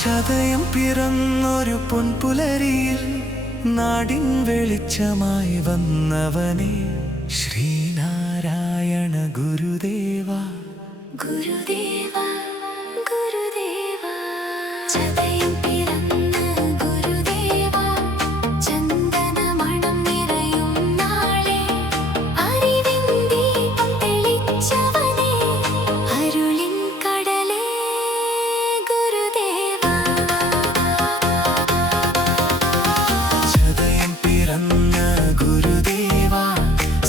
ചതയം പിറന്നൊരു പൊൻപുലരിയിൽ നാടിൻ വെളിച്ചമായി വന്നവനെ ശ്രീനാരായണ ഗുരുദേവ. ഗുരുദേവ ഗുരുദേവ ചതയം പിറന്ന ഗുരുദേവ ചന്ദനമണം നിറയും നാളെ അറിവിൻ ദീപം തെളിച്ചവനെ അരുളിൻ കടലേ ഗുരുദേവ. ചതയം പിറന്ന ഗുരുദേവ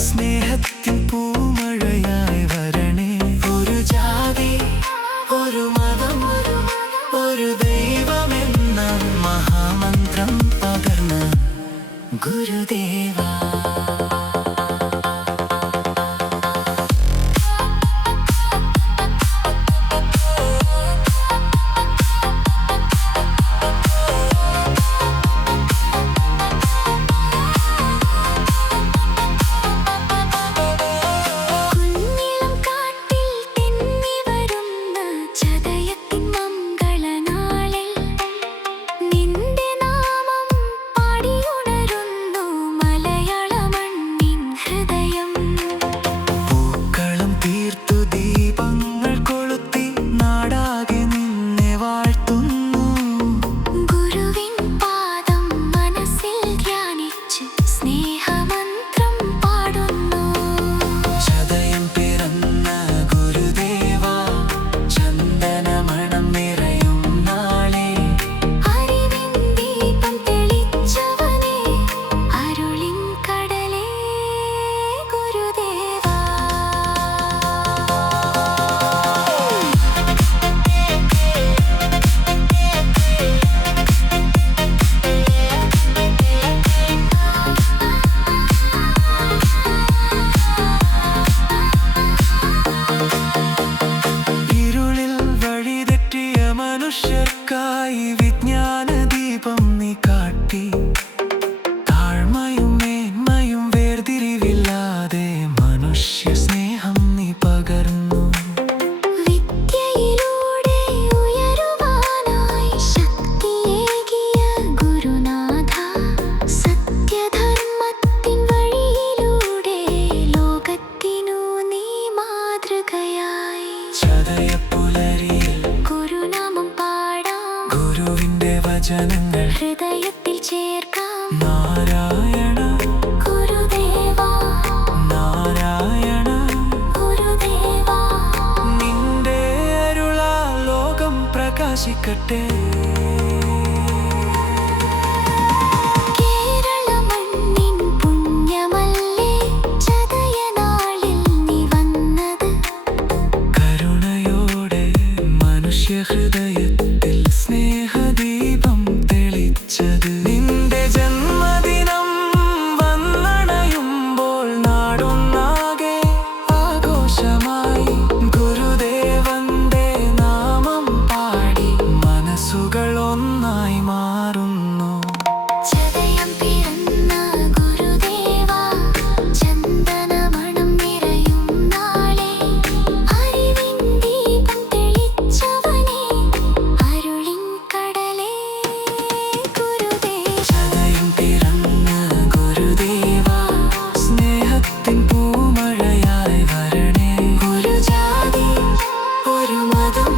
സ്നേഹത്തിൻ പൂമഴയായി വരണേ. ഒരു ജാതി ഒരു മതം ഒരു ദൈവമെന്ന മഹാമന്ത്രം പകർന്ന ഗുരുദേവ. മനുഷ്യർക്കായി വിജ്ഞാനദീപം നീ കാട്ടി. താഴ്മയും മേന്മയും വേർതിരിവില്ലാതെ മനുഷ്യ സ്നേഹം നീ പകർന്നു. വിദ്യയിലൂടെ ഉയരുവാനായി ശക്തിയേകിയ ഗുരുനാഥ സത്യധർമ്മത്തിൻ വഴിയിലൂടെ ലോകത്തിനു നീ മാതൃകയായി. ചതയപ്പുലരിയിൽ ഗുരുവിന്റെ വചനങ്ങൾ ഹൃദയത്തിൽ ചേർക്കാം. നാരായണ ഗുരുദേവ നാരായണ ഗുരുദേവ നിന്റെ അരുളാ ലോകം പ്രകാശിക്കട്ടെ. കേരളമണ്ണിൻ പുണ്യമല്ലേ ചതയനാളിൽ നീ വന്നത്. കരുണയോടെ മനുഷ്യഹൃദയത്തിൽ സ്നേഹദീപം തെളിച്ചത്. നിന്റെ ജന്മദിനം വന്നണയുമ്പോൾ നാടൊന്നാകെ ആഘോഷമായി. ഗുരുദേവന്റെ നാമം പാടി മനസ്സുകൾ ഒന്നായി മാറുന്നു. ചതയം പിറന്ന ഗുരുദേവ ചന്ദനമണം നിറയും നാളെ അറിവിൻ ദീപം തെളിച്ചവനെ അരുളിൻ കടലേ ഗുരുദേവ. ചതയം പിറന്ന ഗുരുദേവ സ്നേഹത്തിൻ പൂമഴയായി വരണേ. ഒരു ജാതി ഒരു മതം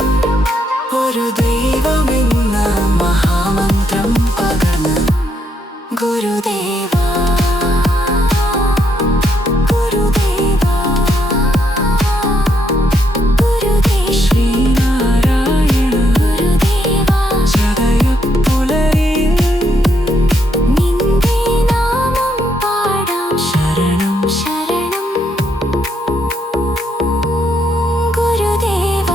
ഒരു ദൈവമെന്ന മഹാമന്ത്രം പകർന്ന ഗുരുദേവ. ഗുരുദേവ ഗുരുദേവ ശ്രീനാരായണ ഗുരുദേവ ചതയപ്പുലരിയിൽ നിന്റെ നാമം പാടാം. ശരണം ശരണം ഗുരുദേവ.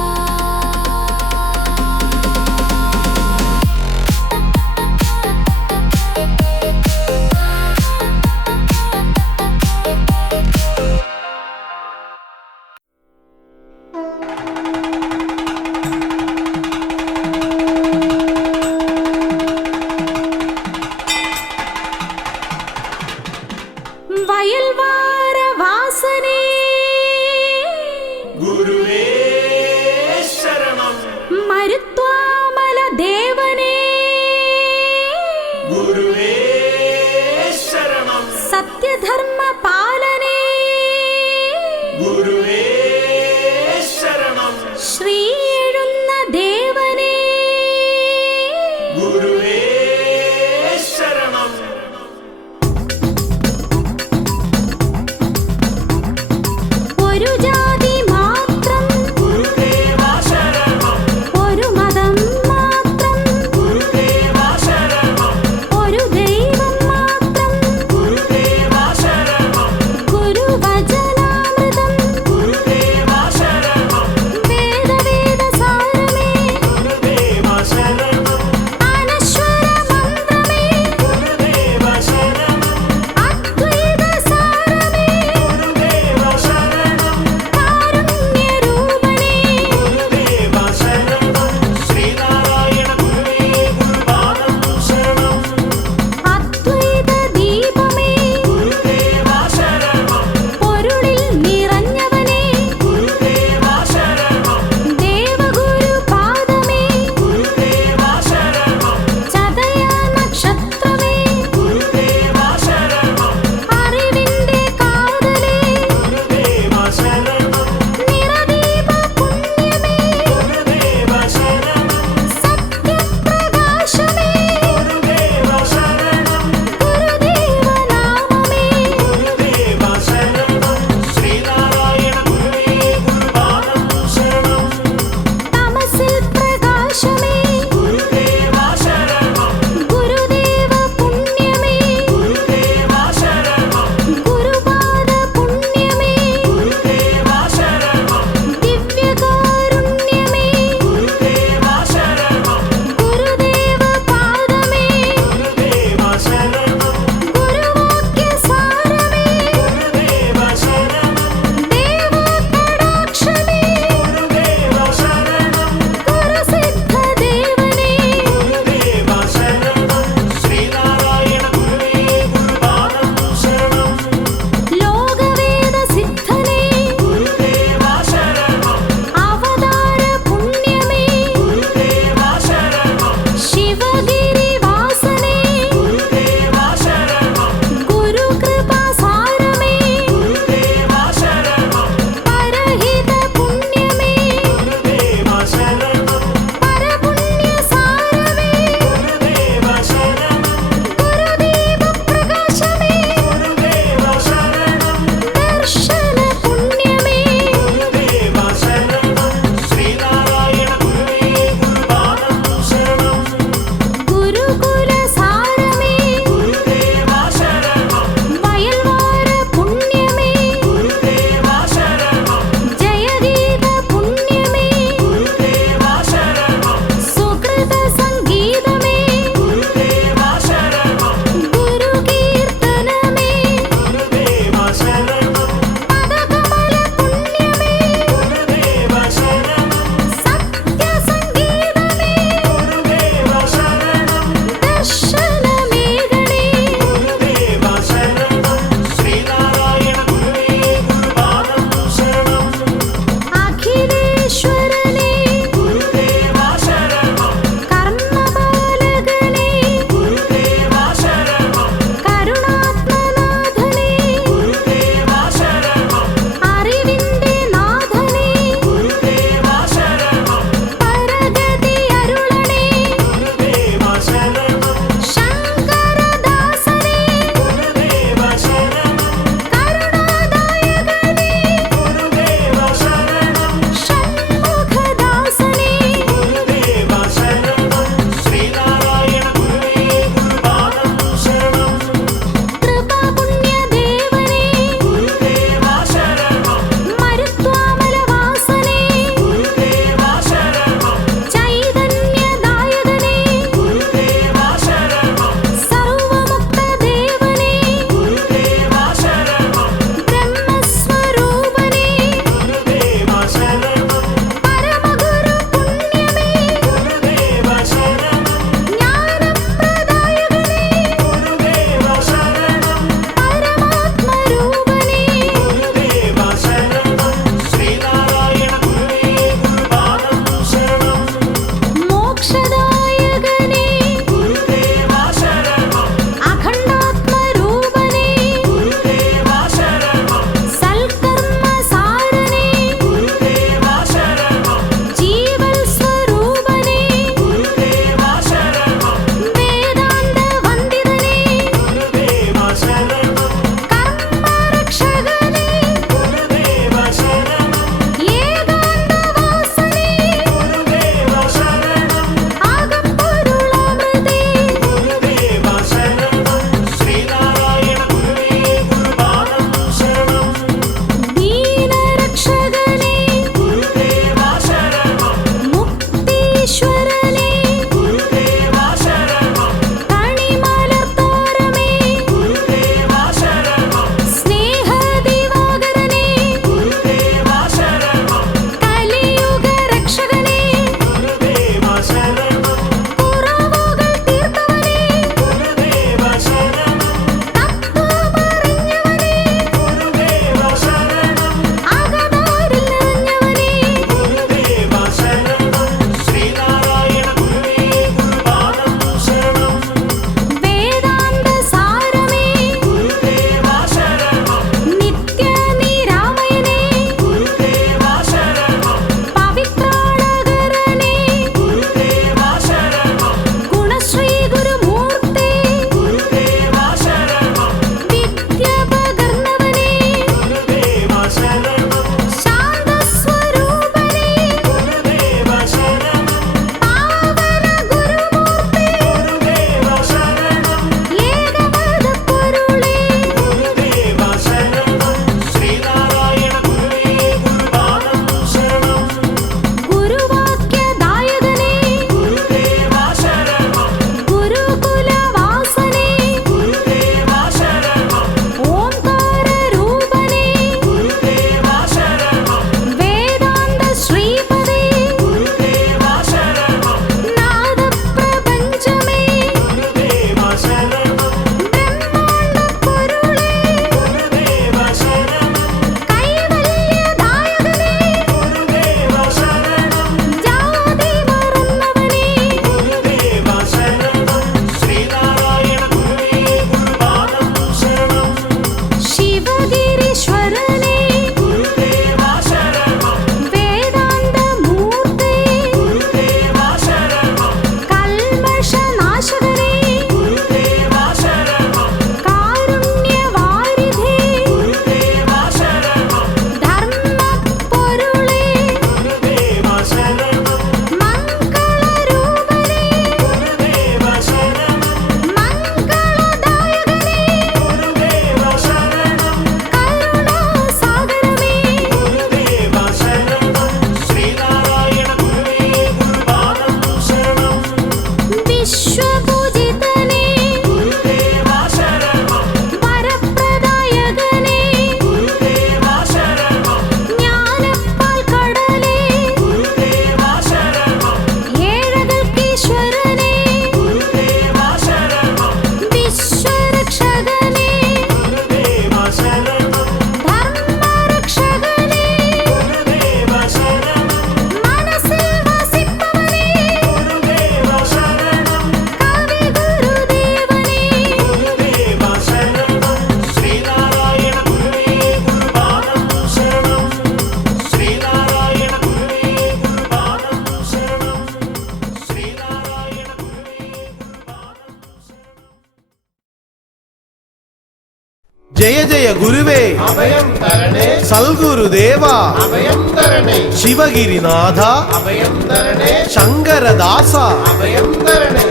ജയ ജയ ഗുരുവേ അഭയം തരണേ സൽഗുരുദേവ അഭയം തരണേ ശിവഗിരിനാഥ അഭയം തരണേ ശങ്കരദാസ അഭയം തരണേ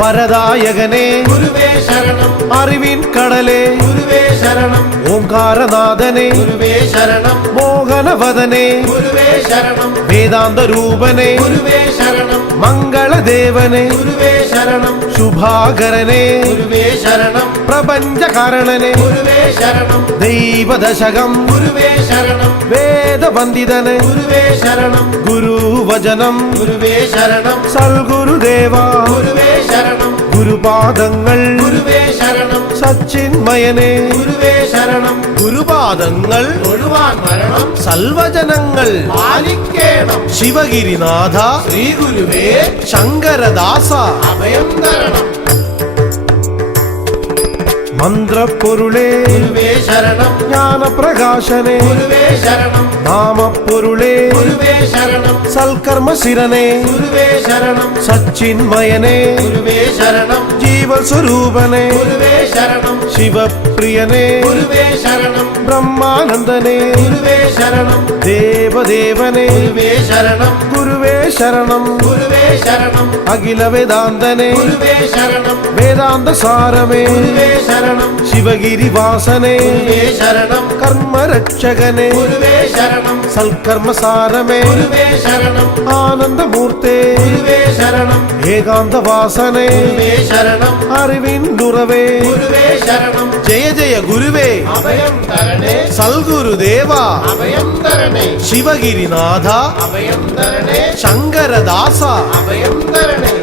വരദായകനെ ഗുരുവേ ശരണം അറിവിൻ കടലേ ഗുരുവേ ശരണം ഓംകാരനാഥനെ ഗുരുവേ ശരണം മോഹനവദനെ ഗുരുവേ ശരണം വേദാന്ത രൂപനെ ഗുരുവേ ശരണം മംഗളദേവനെ ഗുരുവേ ശരണം ശുഭാകരനെ ഗുരുവേ ശരണം പ്രപഞ്ചകാരണനെ ഗുരുവേ ശരണം ദൈവദശകം ഗുരുവേ ശരണം വേദവന്ദിതനെ ഗുരുവേ ശരണം ഗുരുവചനം ഗുരുവേ ശരണം സൽഗുരുദേവ ഗുരുവേ ശരണം ഗുരുപാദങ്ങൾ ഗുരുവേ ശരണം സച്ചിന്മയനെ ഗുരുവേ ശരണം ഗുരുപാദങ്ങൾ തൊഴുവാൻ മരണം സൽവചനങ്ങൾ പാലിക്കേണം ശിവഗിരിനാഥ ശ്രീ ഗുരുവേ ശങ്കരദാസ അഭയം തരണം മന്ത്രപ്പൊരുളേ ഗുരുവേ ശരണം ജ്ഞാനപ്രകാശനെ ഗുരുവേ ശരണം നാമപ്പൊരുളേ ഗുരുവേ ശരണം സൽക്കർമ്മശിരനെ ഗുരുവേ ശരണം സച്ചിന്മയനെ ഗുരുവേ ശരണം ജീവസ്വരൂപനെ ഗുരുവേ ശരണം ശിവപ്രിയനെ ഗുരുവേ ശരണം ബ്രഹ്മാനന്ദനെ ഗുരുവേ ശരണം ദേവദേവനെ ഗുരുവേ ശരണം ഗുരുവേ ശരണം ഗുരുവേ ശരണം അഖില വേദാന്തനെ ഗുരുവേ ശരണം വേദാന്ത സാരമേ ഗുരുവേ ശരണം ശിവഗിരിവാസനെ ഗുരുവേ ശരണം കർമ്മരക്ഷകനെ ഗുരുവേ ശരണം സൽക്കർമ്മസാരമേ ഗുരുവേ ശരണം ആനന്ദമൂർത്തേ ഗുരുവേ ശരണം ഏകാന്തവാസനെ ഗുരുവേ ശരണം അറിവിൻ ദുറവേ ഗുരുവേ ശരണം ജയ ജയ ഗുരുവേ അഭയം തരണേ സൽഗുരുദേവ അഭയം തരണേ ശിവഗിരിനാഥ അഭയം തരണേ ശങ്കരദാസ അഭയം തരണേ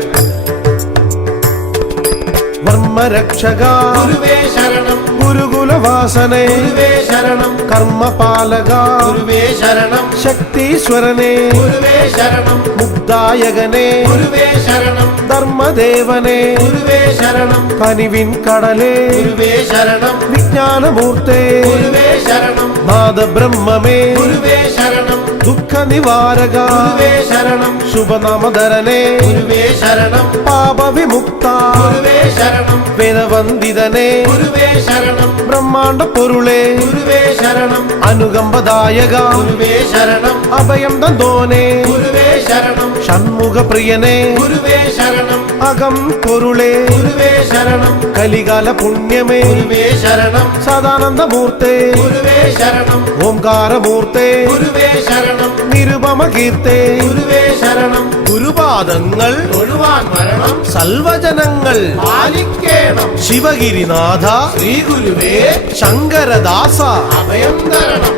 വർമ്മരക്ഷക ഗുരുവേ ശരണം ഗുരുകുലവാസനെ ഗുരുവേ ശരണം കർമ്മപാലക ഗുരുവേ ശരണം ശക്തീശ്വരനെ ഗുരുവേ ശരണം മുക്തായകനെ ഗുരുവേ ശരണം ധർമ്മദേവനെ ഗുരുവേ ശരണം കനിവിൻ കടലേ ഗുരുവേ ശരണം വിജ്ഞാനമൂർത്തേ ഗുരുവേ ശരണം നാദബ്രഹ്മമേ ഗുരുവേ ശരണം ദുഃഖ നിവാരക ഗുരുവേ ശരണം ശുഭനാമധരനെ ഗുരുവേ ശരണം പാപവിമുക്ത ഗുരുവേ ശരണം വേദവന്ദിതനെ ഗുരുവേ ശരണം ബ്രഹ്മാണ്ട പൊരുളേ ഗുരുവേ ശരണം അനുകമ്പദായക ഗുരുവേ ശരണം അഭയം തന്തോനെ ഗുരുവേ ശരണം ഷൺമുഖപ്രിയനെ ഗുരുവേ ശരണം അകം പൊരുളേ ഗുരുവേ ശരണം കലികാല പുണ്യമേ ഗുരുവേ ശരണം സദാനന്ദമൂർത്തേ ഗുരുവേ ശരണം ഓംകാരമൂർത്തേ ഗുരുവേ ശരണം നിരുപമ കീർത്തേ ഗുരുവേ ശരണം ഗുരുപാദങ്ങൾ തൊഴുവാൻ മരണം സൽവചനങ്ങൾ പാലിക്കേണം ശിവഗിരിനാഥ ശ്രീ ഗുരുവേ ശങ്കരദാസ അഭയം തരണം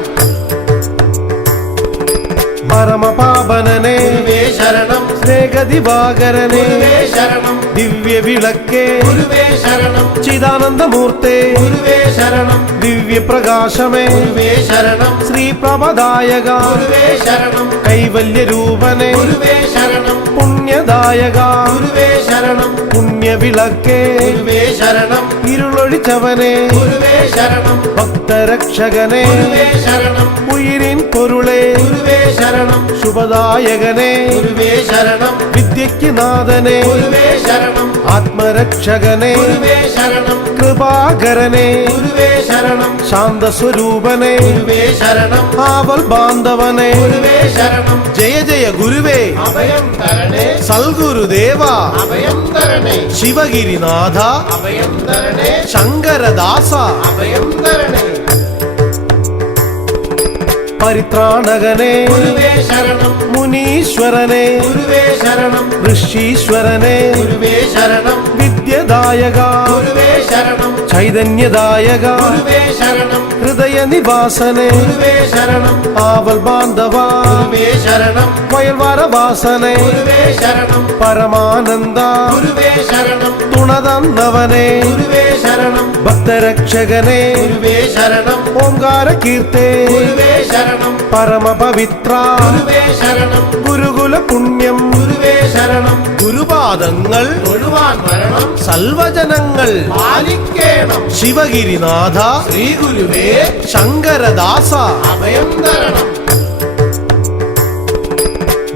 പരമപാവനനെ ഗുരുവേ ശരണം സ്നേഹദിവാകരനെ ഗുരുവേ ശരണം ദിവ്യ വിളക്കേ ഗുരുവേ ശരണം ചിദാനന്ദമൂർത്തേ ഗുരുവേ ശരണം ദിവ്യപ്രകാശമേ ഗുരുവേ ശരണം ശ്രീപ്രഭദായക ഗുരുവേ ശരണം കൈവല്യരൂപനെ ഗുരുവേ ശരണം പുണ്യദായക ഗുരുവേ ശരണം പുണ്യവിളക്കേ ഗുരുവേ ശരണം ഇരുളൊഴിച്ചവനെ ഗുരുവേ ശരണം ഭക്തരക്ഷകനെ ഗുരുവേ ശരണം ഉയിരിൻ പൊരുളേ ഗുരുവേ ശരണം ശുഭദായകനെ ഗുരുവേ ശരണം വിദ്യയ്ക്ക് നാഥനെ ഗുരുവേ ശരണം ആത്മരക്ഷകനെ ഗുരുവേ ശരണം കൃപാകരനെ ഗുരുവേ ശരണം ശാന്തസ്വരൂപനെ ഗുരുവേ ശരണം ആവൽ ബാന്ധവനെ ഗുരുവേ ശരണം ജയ ജയ ഗുരുവേ അഭയം തരണേ സൽഗുരുദേവ അഭയം തരണേ ശിവഗിരിനാഥ അഭയം തരണേ ശങ്കരദാസ അഭയം തരണേ പരിത്രാണകനെ ഗുരുവേ ശരണം മുനീശ്വരനെ ഗുരുവേ ശരണം ഋഷീശ്വരനെ ഗുരുവേ ശരണം വിദ്യദായക ഗുരുവേ ശരണം ചൈതന്യദായക ഗുരുവേ ശരണം ഹൃദയ നിവാസനെ ഗുരുവേ ശരണം ആവൽ ബാന്ധവ ഗുരുവേ ശരണം വയൽവാരവാസനെ ഗുരുവേ ശരണം പരമാനന്ദ ഗുരുവേ ശരണം തുണതന്നവനെ ഗുരുവേ ശരണം ഭക്തരക്ഷകനെ ഗുരുവേ ശരണം ഓംകാര കീർത്തേ ഗുരുവേ ശരണം പരമപവിത്ര ഗുരുവേ ശരണം ഗുരുകുല പുണ്യം ഗുരുവേ ശരണം ഗുരുപാദങ്ങൾ തൊഴുവാൻ മരണം സൽവചനങ്ങൾ പാലിക്കേണം ശിവഗിരിനാഥ ശ്രീ ഗുരുവേ ശങ്കരദാസ അഭയം തരണം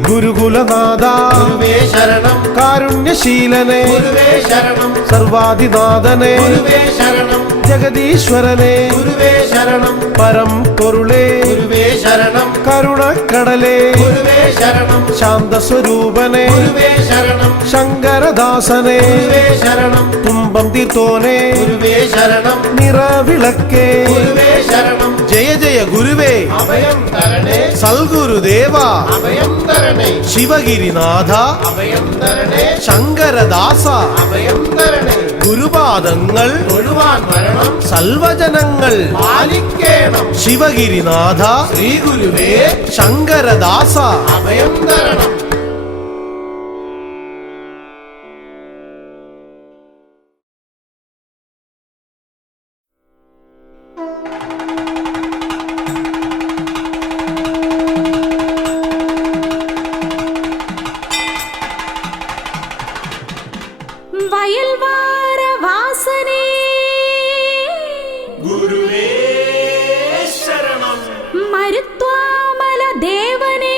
ഗുരുകുലനാഥ ഗുരുവേ ശരണം കാരുണ്യശീലനെ ഗുരുവേ ശരണം സർവാധിനാഥനെ ഗുരുവേ ശരണം ജഗദീശ്വരനെ ഗുരുവേ ശരണം പരം പൊരുളേ ഗുരുവേ ശരണം കരുണക്കടലേ ഗുരുവേ ശരണം ശാന്തസ്വരൂപനെ ഗുരുവേ ശരണം ശങ്കരദാസനെ ഗുരുവേ ശരണം തുമ്പം തീർത്തോനെ ഗുരുവേ ശരണം നിറവിളക്കേ ഗുരുവേ ശരണം ജയ ജയ ഗുരുവേ അഭയം തരണേ സൽഗുരുദേവ അഭയം തരണേ ശിവഗിരിനാഥ അഭയം തരണേ ശങ്കരദാസ അഭയം തരണേ ഗുരുപാദങ്ങൾ തൊഴുവാൻ വരണം സൽവചനങ്ങൾ പാലിക്കേണം ശിവഗിരിനാഥ ശ്രീ ഗുരുവേ ശങ്കരദാസ അഭയം തരണം വയൽവാര വാസനേ ഗുരുവേ ശരണം മരുത്വാമല ദേവനേ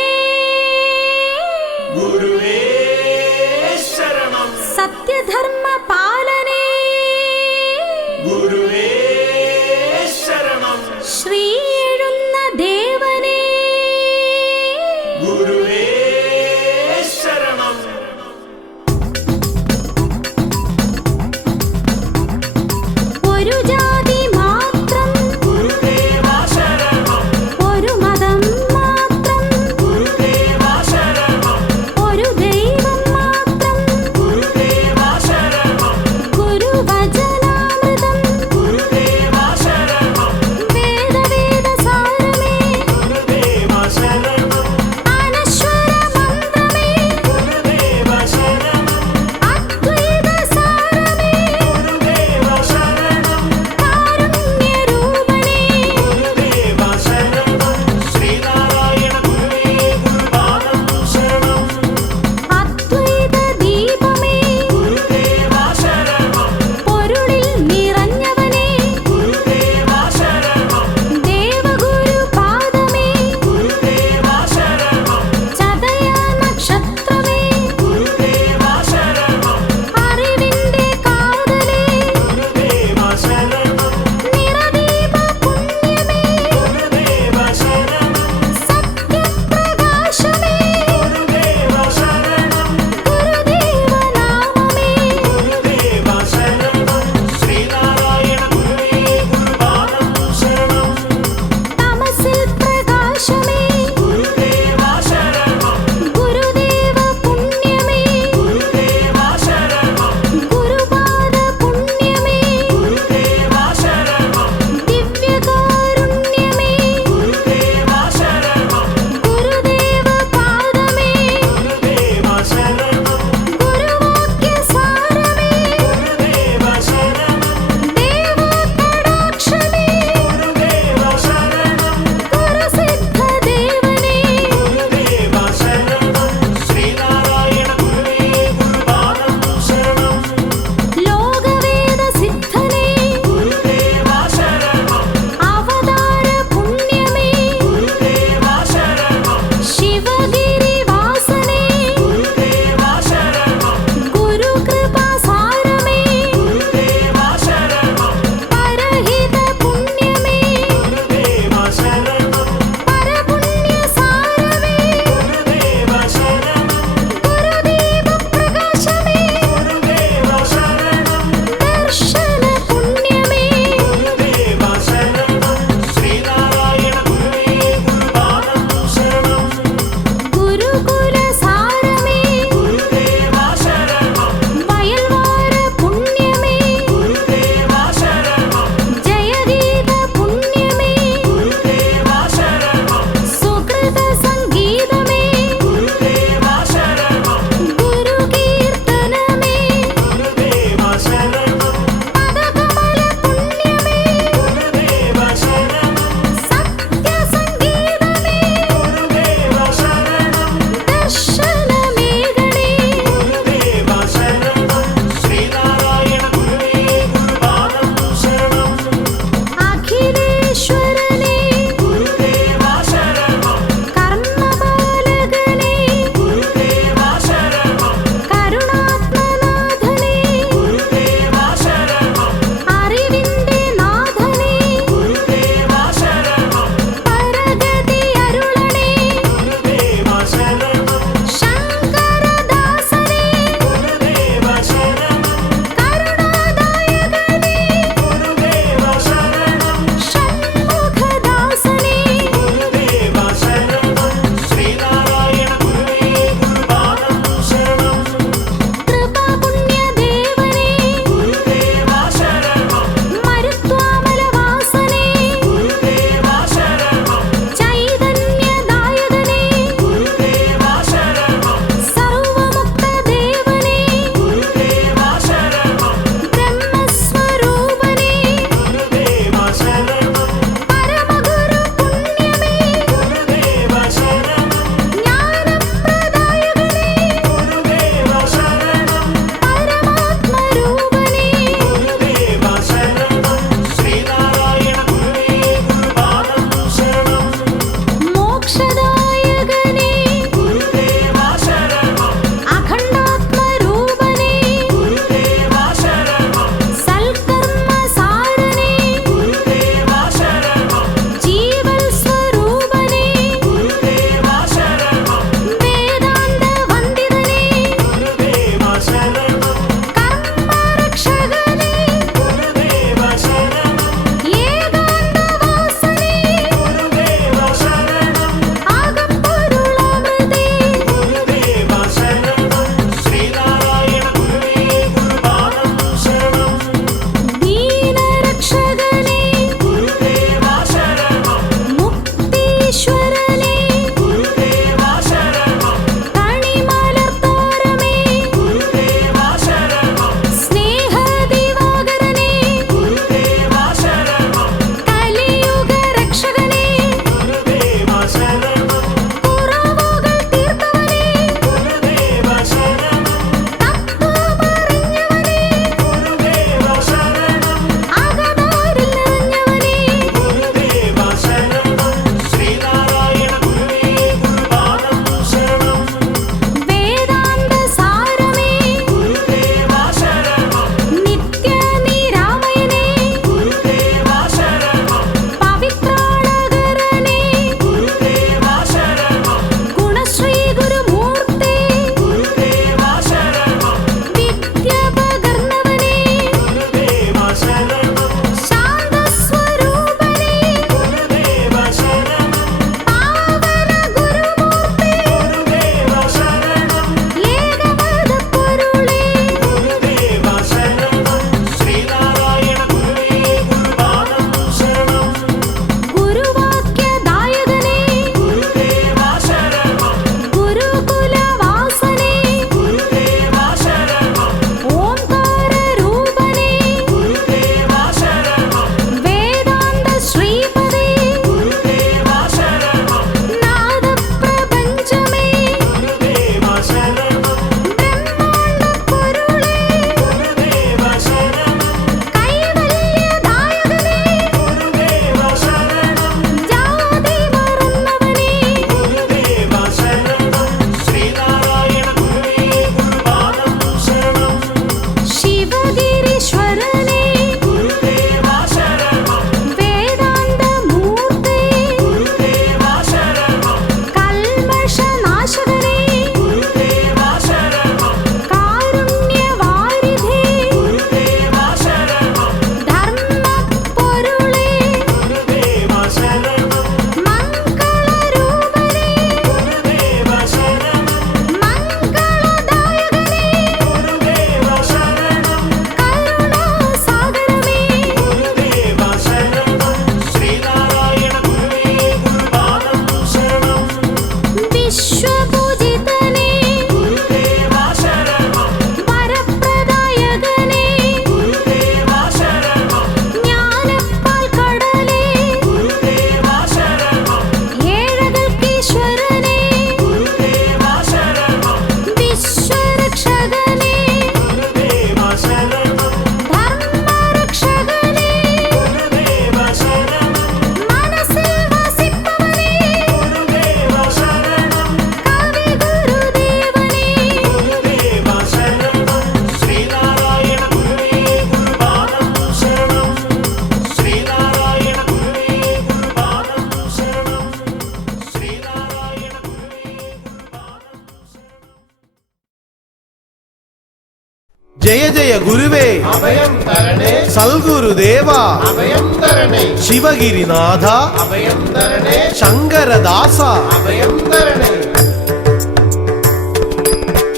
ജയ ജയ ഗുരുവേ അഭയം തരണേ സൽഗുരുദേവ അഭയം തരണേ ശിവഗിരിനാഥ അഭയം തരണേ ശങ്കരദാസ അഭയം തരണേ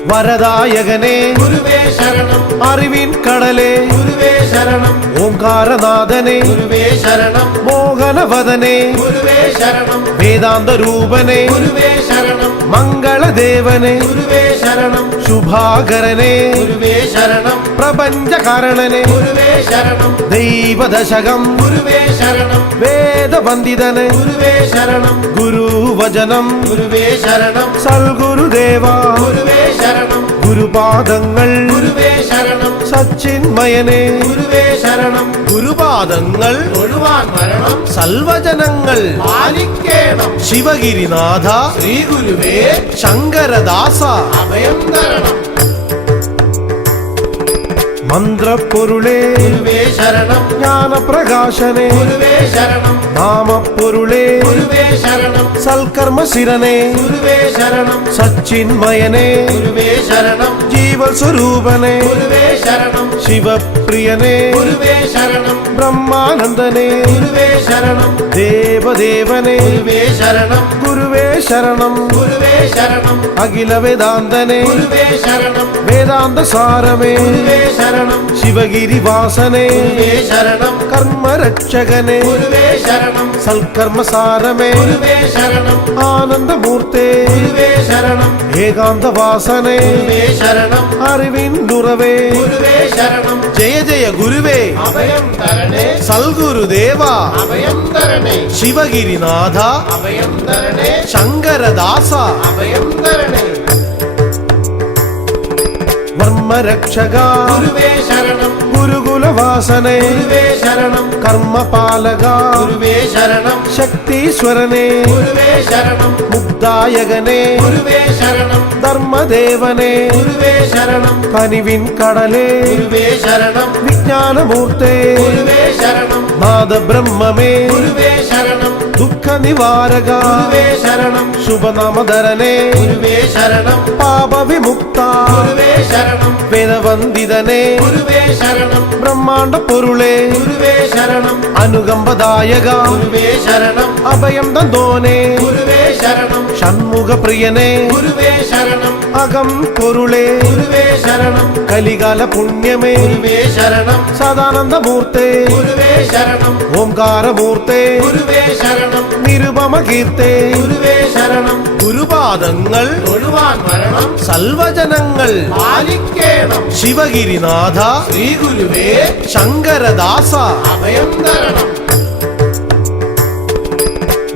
വരദായകനേ ഗുരുവേ ശരണം അറിവിൻ കടലേ ഗുരുവേ ശരണം ഓംകാരനാഥനേ ഗുരുവേ ശരണം മോഹനവദനേ ഗുരുവേ ശരണം വേദാന്ത രൂപനേ ഗുരുവേ ശരണം മംഗളദേവനേ ഗുരുവേ ശരണം ശുഭാകരനേ ഗുരുവേ ശരണം പ്രപഞ്ചകാരണനേ ഗുരുവേ ശരണം ദൈവദശകം ഗുരുവേ ശരണം വേദവന്ദിതനേ ഗുരുവേ ശരണം ഗുരുവചനം ഗുരുവേ ശരണം സൽഗുരുദേവ ഗുരുവേ ശരണം ഗുരുപാദങ്ങൾ ഗുരുവേ ശരണം സച്ചിന്മയനേ ഗുരുവേ ശരണം ഗുരുപാദങ്ങൾ തൊഴുവാൻ വരണം സൽവചനങ്ങൾ പാലിക്കേണം ശിവഗിരിനാഥ ശ്രീ ഗുരുവേ ശങ്കരദാസ അഭയം തരണം മന്ത്രപ്പൊരുളേ ഗുരുവേ ശരണം ജ്ഞാനപ്രകാശനേ ഗുരുവേ ശരണം നാമപ്പൊരുളേ ഗുരുവേ ശരണം സൽക്കർമ്മശിരനേ ഗുരുവേ ശരണം സച്ചിന്മയനേ ഗുരുവേ ശരണം ജീവസ്വരൂപനേ ഗുരുവേ ശരണം ശിവപ്രിയനേ ഗുരുവേ ശരണം ബ്രഹ്മാനന്ദനേ ഗുരുവേ ശരണം ദേവദേവനേ ഗുരുവേ ശരണം ഗുരുവേ ശരണം ഗുരുവേ ശരണം അഖില വേദാന്തനേ ഗുരുവേ ശരണം വേദാന്ത സാരമേ ഗുരുവേ ശരണം ശിവഗിരിവാസനേ ഗുരുവേ ശരണം കർമ്മരക്ഷകനേ ഗുരുവേ ശരണം സൽക്കർമ്മസാരമേ ഗുരുവേ ശരണം ആനന്ദമൂർത്തേ ഗുരുവേ ശരണം ഏകാന്തവാസനേ ഗുരുവേ ശരണം അറിവിന്ദുറവേ ഗുരുവേ ശരണം ജയ ജയ ഗുരുവേ അഭയം തരണേ സൽഗുരുദേവ അഭയം തരണേ ശിവഗിരിനാഥ അഭയം തരണേ ശങ്കരദാസ അഭയം തരണേ വർമ്മരക്ഷക ഗുരുവേ ശരണം ഗുരുകുലവാസനേ ഗുരുവേ ശരണം കർമ്മപാലക ഗുരുവേ ശരണം ശക്തീശ്വരനേ ഗുരുവേ ശരണം മുക്തായകനേ ഗുരുവേ ശരണം ധർമ്മദേവനേ ഗുരുവേ ശരണം കനിവിൻ കടലേ ഗുരുവേ ശരണം വിജ്ഞാനമൂർത്തേ ഗുരുവേ ശരണം നാദബ്രഹ്മമേ ഗുരുവേ ശരണം ദുഃഖ നിവാരക ഗുരുവേ ശരണം ശുഭനാമധരനേ ഗുരുവേ ശരണം പാപവിമുക്ത ഗുരുവേ ശരണം വേദവന്ദിതനേ ഗുരുവേ ശരണം ബ്രഹ്മാണ്ട പൊരുളേ ഗുരുവേ ശരണം അനുകമ്പദായക ഗുരുവേ ശരണം അഭയം തന്തോനേ ഗുരുവേ ശരണം ഷൺമുഖപ്രിയനേ ഗുരുവേ ശരണം അകം പൊരുളേ ഗുരുവേ ശരണം കലികാല പുണ്യമേ ഗുരുവേ ശരണം സദാനന്ദമൂർത്തേ ഗുരുവേ ശരണം ഓംകാരമൂർത്തേ ഗുരുവേ ശരണം നിരുപമ കീർത്തേ ഗുരുവേ ശരണം ഗുരുപാദങ്ങൾ തൊഴുവാൻ വരണം സൽവചനങ്ങൾ പാലിക്കേണം ശിവഗിരിനാഥ ശ്രീ ഗുരുവേ ശങ്കരദാസ അഭയം തരണം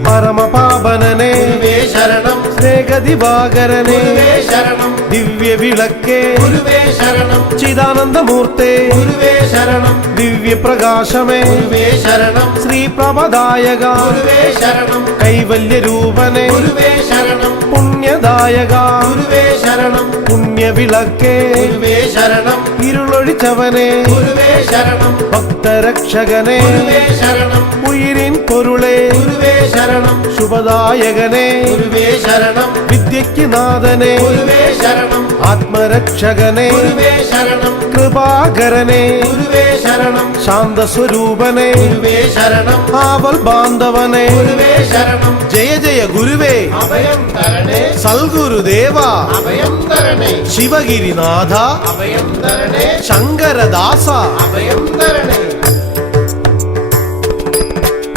പരമപാവനനേ ഗുരുവേ ശരണം സ്നേഹദിവാകരനേ ഗുരുവേ ശരണം ദിവ്യ വിളക്കേ ഗുരുവേ ശരണം ചിദാനന്ദമൂർത്തേ ഗുരുവേ ശരണം ദിവ്യപ്രകാശമേ ഗുരുവേ ശരണം ശ്രീപ്രഭദായക ഗുരുവേ ശരണം കൈവല്യരൂപനേ ഗുരുവേ ശരണം പുണ്യദായക ഗുരുവേ ശരണം പുണ്യവിളക്കേ ഗുരുവേ ശരണം ഇരുളൊഴിച്ചവനേ ഗുരുവേ ശരണം ഭക്തരക്ഷകനേ ഗുരുവേ ശരണം ഉയിരിൻ പൊരുളേ ഗുരുവേ ശരണം ശുഭദായകനേ ഗുരുവേ ശരണം വിദ്യയ്ക്ക് നാഥനേ ഗുരുവേ ശരണം ആത്മരക്ഷകനേ ഗുരുവേ ശരണം കൃപാകരനേ ഗുരുവേ ശരണം ശാന്തസ്വരൂപനേ ഗുരുവേ ശരണം ആവൽ ബാന്ധവനേ ഗുരുവേ ശരണം ജയ ജയ ഗുരുവേ അഭയം തരണേ സൽഗുരുദേവ അഭയം തരണേ ശിവഗിരിനാഥ അഭയം തരണേ ശങ്കരദാസ അഭയം തരണേ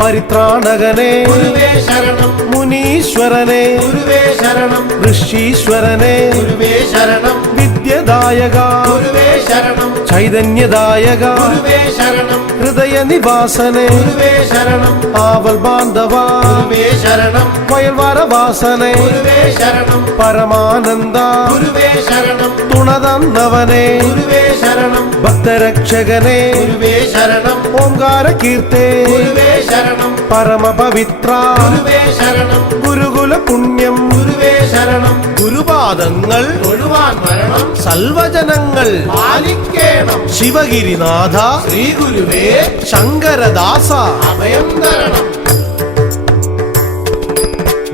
പരിത്രാണകനേ ഗുരുവേ ശരണം മുനീശ്വരനേ ഗുരുവേ ശരണം ഋഷീശ്വരനേ ഗുരുവേ ശരണം വിദ്യദായക ഗുരുവേ ശരണം ചൈതന്യദായക ഗുരുവേ ശരണം ഹൃദയ നിവാസനേ ഗുരുവേ ശരണം ആവൽ ബാന്ധവ ഗുരുവേ ശരണം വയൽവാരവാസനേ ഗുരുവേ ശരണം പരമാനന്ദ ഗുരുവേ ശരണം തുണതന്നവനേ ഗുരുവേ ശരണം ഭക്തരക്ഷകനേ ഗുരുവേ ശരണം ഓംകാര കീർത്തേ ഗുരുവേ ശരണം പരമപവിത്ര ഗുരുവേ ശരണം ഗുരുകുല പുണ്യം ഗുരുവേ ശരണം ഗുരുപാദങ്ങൾ തൊഴുവാൻ വരണം സൽവചനങ്ങൾ പാലിക്കേണം ശിവഗിരിനാഥ ശ്രീ ഗുരുവേ ശങ്കരദാസ അഭയം തരണം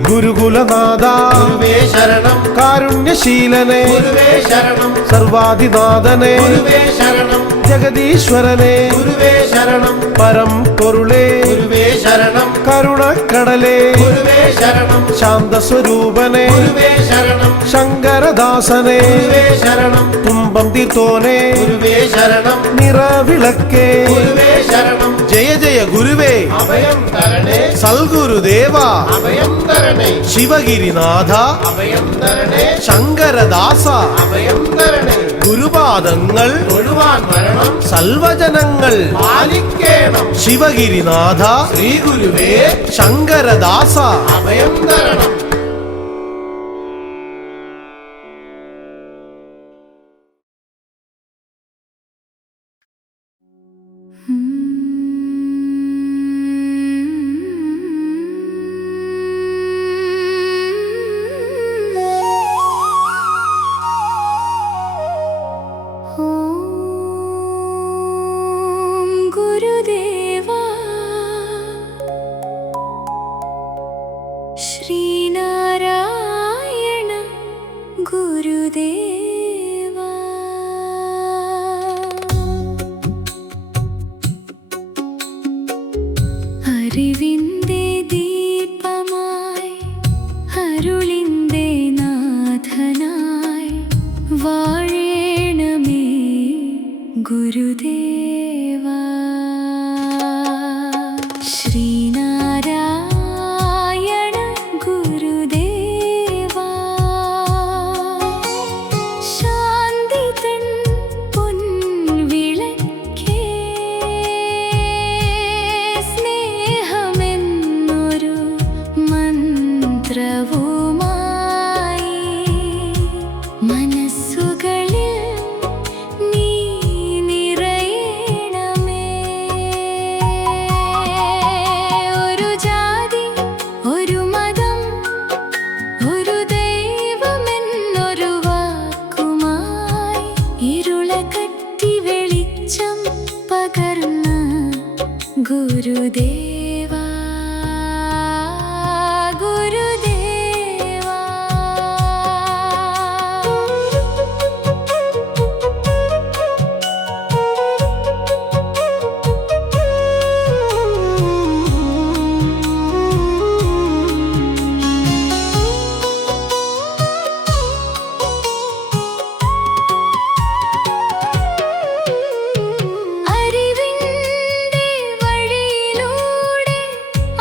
ഗുരുകുലനാഥ ഗുരുവേ ശരണം കാരുണ്യശീലനെ ഗുരുവേ ശരണം സർവാധിനാഥനെ ഗുരുവേ ശരണം ജഗദീശ്വരനെ ഗുരുവേ ശരണം പരം പൊരുളേ ഗുരുവേ ശരണം കരുണക്കടലേ ഗുരുവേ ശരണം ശാന്തസ്വരൂപനെ ഗുരുവേ ശരണം ശങ്കരദാസനെ ഗുരുവേ ശരണം തുമ്പം തീർത്തോനെ ഗുരുവേ ശരണം നിറവിളക്കേ ഗുരുവേ ശരണം ജയ ജയ ഗുരുവേ അഭയം തരണേ സൽഗുരുദേവ അഭയം തരണേ ശിവഗിരിനാഥ അഭയം തരണേ ശങ്കരദാസ അഭയം തരണേ ഗുരുപാദങ്ങൾ തൊഴുവാൻ വരണം സൽവചനങ്ങൾ പാലിക്കേണം ശിവഗിരിനാഥ ശ്രീ ഗുരുവേ ശങ്കരദാസ അഭയം തരണം ഓം ഗുരുദേവാ ശ്രീനാരായണ ഗുരുദേവാ അറിവിന്റെ ദീപമായി അരുളിന്റെ നാഥനായി വാഴേണമേ ഗുരുദേവാ ശ്രീനാരായണ ഗുരുദേവാ ശാന്തി തൻ പൊൻവിളക്കേ സ്നേഹമെന്നൊരു മന്ത്രവുമായി മനസ്സുകളിൽ നീ നിറയണമേ. ഒരു ജാതി ഒരു മതം ഒരു ദൈവമെന്നൊരു വാക്കുമായി ഇരുളകറ്റി വെളിച്ചം പകർന്ന ഗുരുദേവാ ഗുരുദേവാ അറിവിന്റെ വഴിയിലൂടെ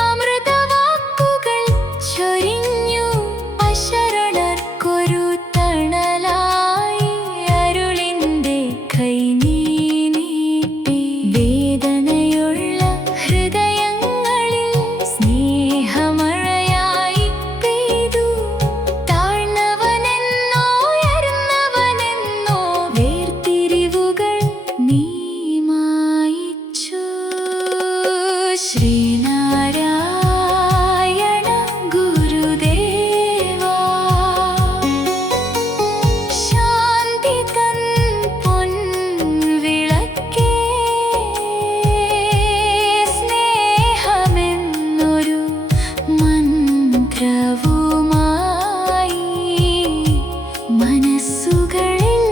അമൃതവാക്കുകൾ ചൊരിഞ്ഞു അശരണർക്കൊരു തണലായി അരുളിന്റെ കൈ നീ നീട്ടി വേദനയുള്ള ഹൃദയങ്ങളിൽ സ്നേഹമഴയായി പെയ്തു താഴ്ന്നവനെന്നോ ഉയർന്നവനെന്നോ വേർതിരിവുകൾ നീ മായിച്ചു ശ്രീനാരായണ ഗുരുദേവാ ശാന്തി തൻ പൊൻവിളക്കേ സ്നേഹമെന്നൊരു മന്ത്രവുമായി മനസ്സുകളിൽ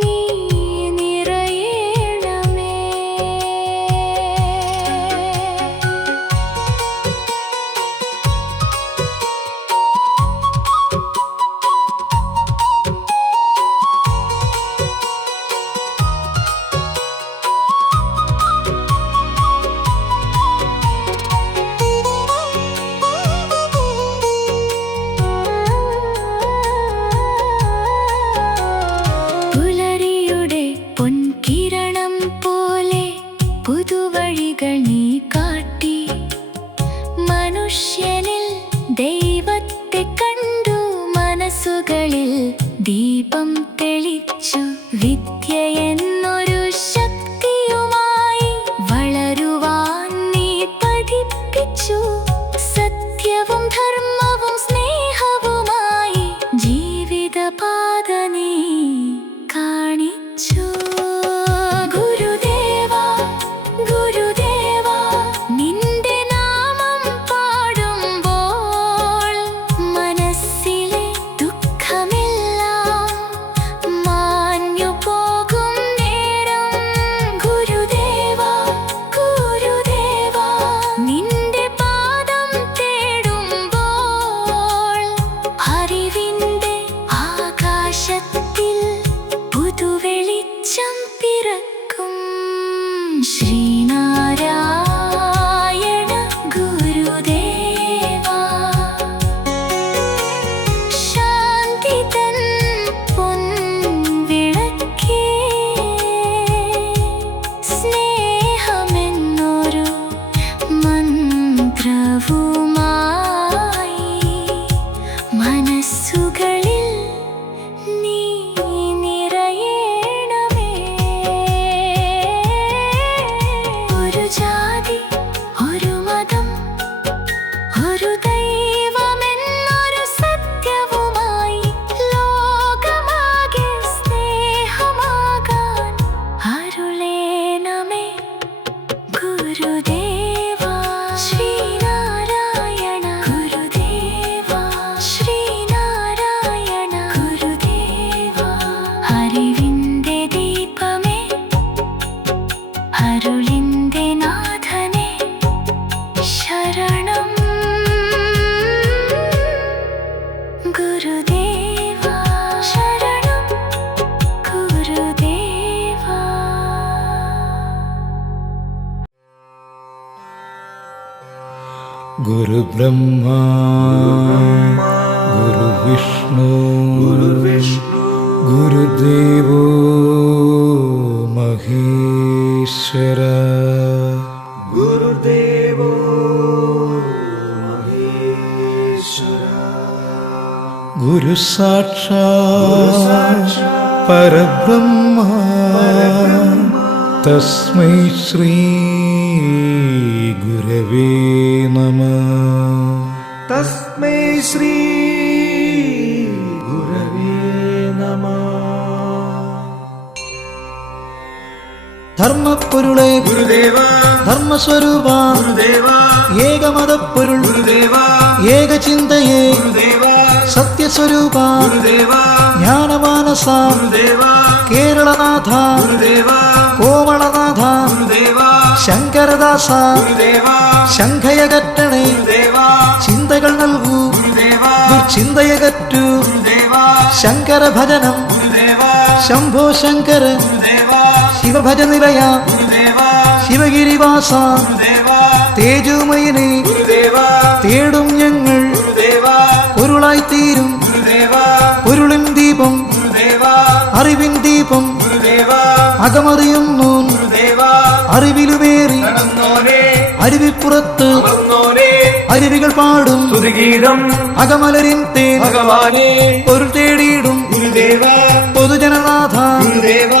നീ നിറയണമേ. പുലരിയുടെ പൊൻകിരണം പോലെ പുതുവഴികൾ നീ കാട്ടി മനുഷ്യനിൽ ദൈവത്തെ കണ്ടു മനസ്സുകളിൽ ദീപം തെളിച്ചു വിദ്യ എന്നൊരു ശക്തിയുമായി വളരുവാൻ നീ പഠിപ്പിച്ചു സത്യവും ധർമ്മവും സ്നേഹവുമായി ജീവിതപാത നീ കാണിച്ചു ഗുരുദേവാ ഗുരുദേവാ നിന്റെ നാമം പാടുമ്പോൾ ആകാശത്തിൽ പുതുവെളിച്ചം പിറക്കും. ശ്രീനാരായണ ഗുരുദേവാ, ശാന്തി തൻ പൊൻവിളക്കേ, സ്നേഹമെന്നൊരു മന്ത്രവുമായി മനസ്സുകളിൽ നീ നിറയണമേ. ഒരു ജാതി, ഒരു മതം, ഒരു ദൈവമെന്നൊരു സത്യവുമായി ലോകമാകെ സ്നേഹമാകാൻ അരുളേണമേ ഗുരുദേവാ. ശ്രീനാരായണ ഗുരുദേവാ, ശ്രീനാരായണ ഗുരുദേവാ. അറിവിന്റെ ദീപമേ, അരുളിന്റെ നാഥനേ, ശരണം ഗുരുദേവാ, ശരണം ഗുരുദേവാ. ഗുരുബ്രഹ്മാ ഗുരുവിഷ്ണു ഗുരുദേവോ മഹേശ്വര. ഗുരു സാക്ഷാത് പരബ്രഹ്മ തസ്മൈ ശ്രീ ഗുരവേ നമഃ. തസ്മൈ ശ്രീ ഗുരവേ നമഃ. ധർമ്മപ്പൊരുളെ ഗുരുദേവ ധർമ്മസ്വരൂപ ഗുരുദേവ ഏകമതപ്പൊരുൾ ഗുരുദേവ ഏകചിന്തയെ ഗുരുദേവ സത്യസ്വരൂപ ഗുരുദേവ ജ്ഞാനമാനസ ഗുരുദേവ കേരളനാഥ ഗുരുദേവ കോമളനാഥ ഗുരുദേവ ശങ്കരദാസ ഗുരുദേവ ശംഖയകറ്റണേ ഗുരുദേവ ചിന്തകൾ നൽകൂ ഗുരുദേവ ദുർചിന്തയകറ്റു ഗുരുദേവ ശങ്കര ഭജനം ഗുരുദേവ ശംഭോ ശങ്കര ഗുരുദേവ ശിവഭജ നിലയ ഗുരുദേവ ശിവഗിരിവാസ ഗുരുദേവ തേജോമയനെ ഗുരുദേവ തേടും ഞങ്ങൾ ഗുരുദേവ പൊരുളായിത്തീരും ഗുരുദേവ പൊരുളിൻ ദീപം ഗുരുദേവ അറിവിൻ ദീപം ഗുരുദേവ അകമറിയുന്നു ഗുരുദേവ അറിവിലുമേറി നടന്നോനെ അരുവിപ്പുറത്ത് അമർന്നോനെ അരുവികൾ പാടും സ്തുതിഗീതം അകമലരിൻ തേൻ ഭഗവാനെ പൊരുൾ തേടിയിടും ഗുരുദേവ പൊതുജനനാഥ ഗുരുദേവ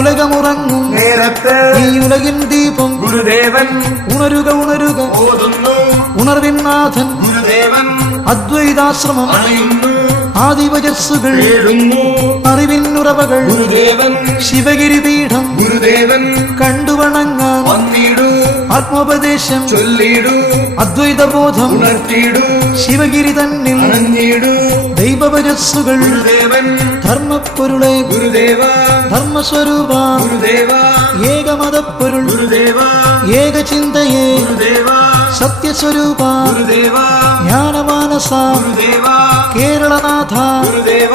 ഉലകമുറങ്ങും നേരത്ത് ഈ ഉലകിൻ ദീപം ഗുരുദേവൻ ഉണരുക ഉണരുക ഓതുന്നു ഉണർവിൻ നാഥൻ ഗുരുദേവൻ അദ്വൈതാശ്രമം അണയുന്നു ആദിവജസ്സുകൾ കേഴുന്നു അറിവിനുറവകൾ ഗുരുദേവൻ ശിവഗിരി പീഠം ഗുരുദേവൻ കണ്ടുവണങ്ങാൻ വന്നിടു ആത്മോപദേശം ചൊല്ലിടു അദ്വൈതബോധം ഉണർത്തിടു ശിവഗിരി തന്നിൽ അണഞ്ഞിടു ദൈവവജസ്സുകൾ ഗുരുദേവൻ ധർമ്മപ്പൊരുളെ ഗുരുദേവ ധർമ്മസ്വരൂപ ഗുരുദേവ ഏകമതപ്പൊരുൾ ഗുരുദേവ ഏകചിന്തയെ ഗുരുദേവ സത്യസ്വരൂപ ഗുരുദേവ ജ്ഞാനമാനസ ഗുരുദേവ കേരളനാഥ ഗുരുദേവ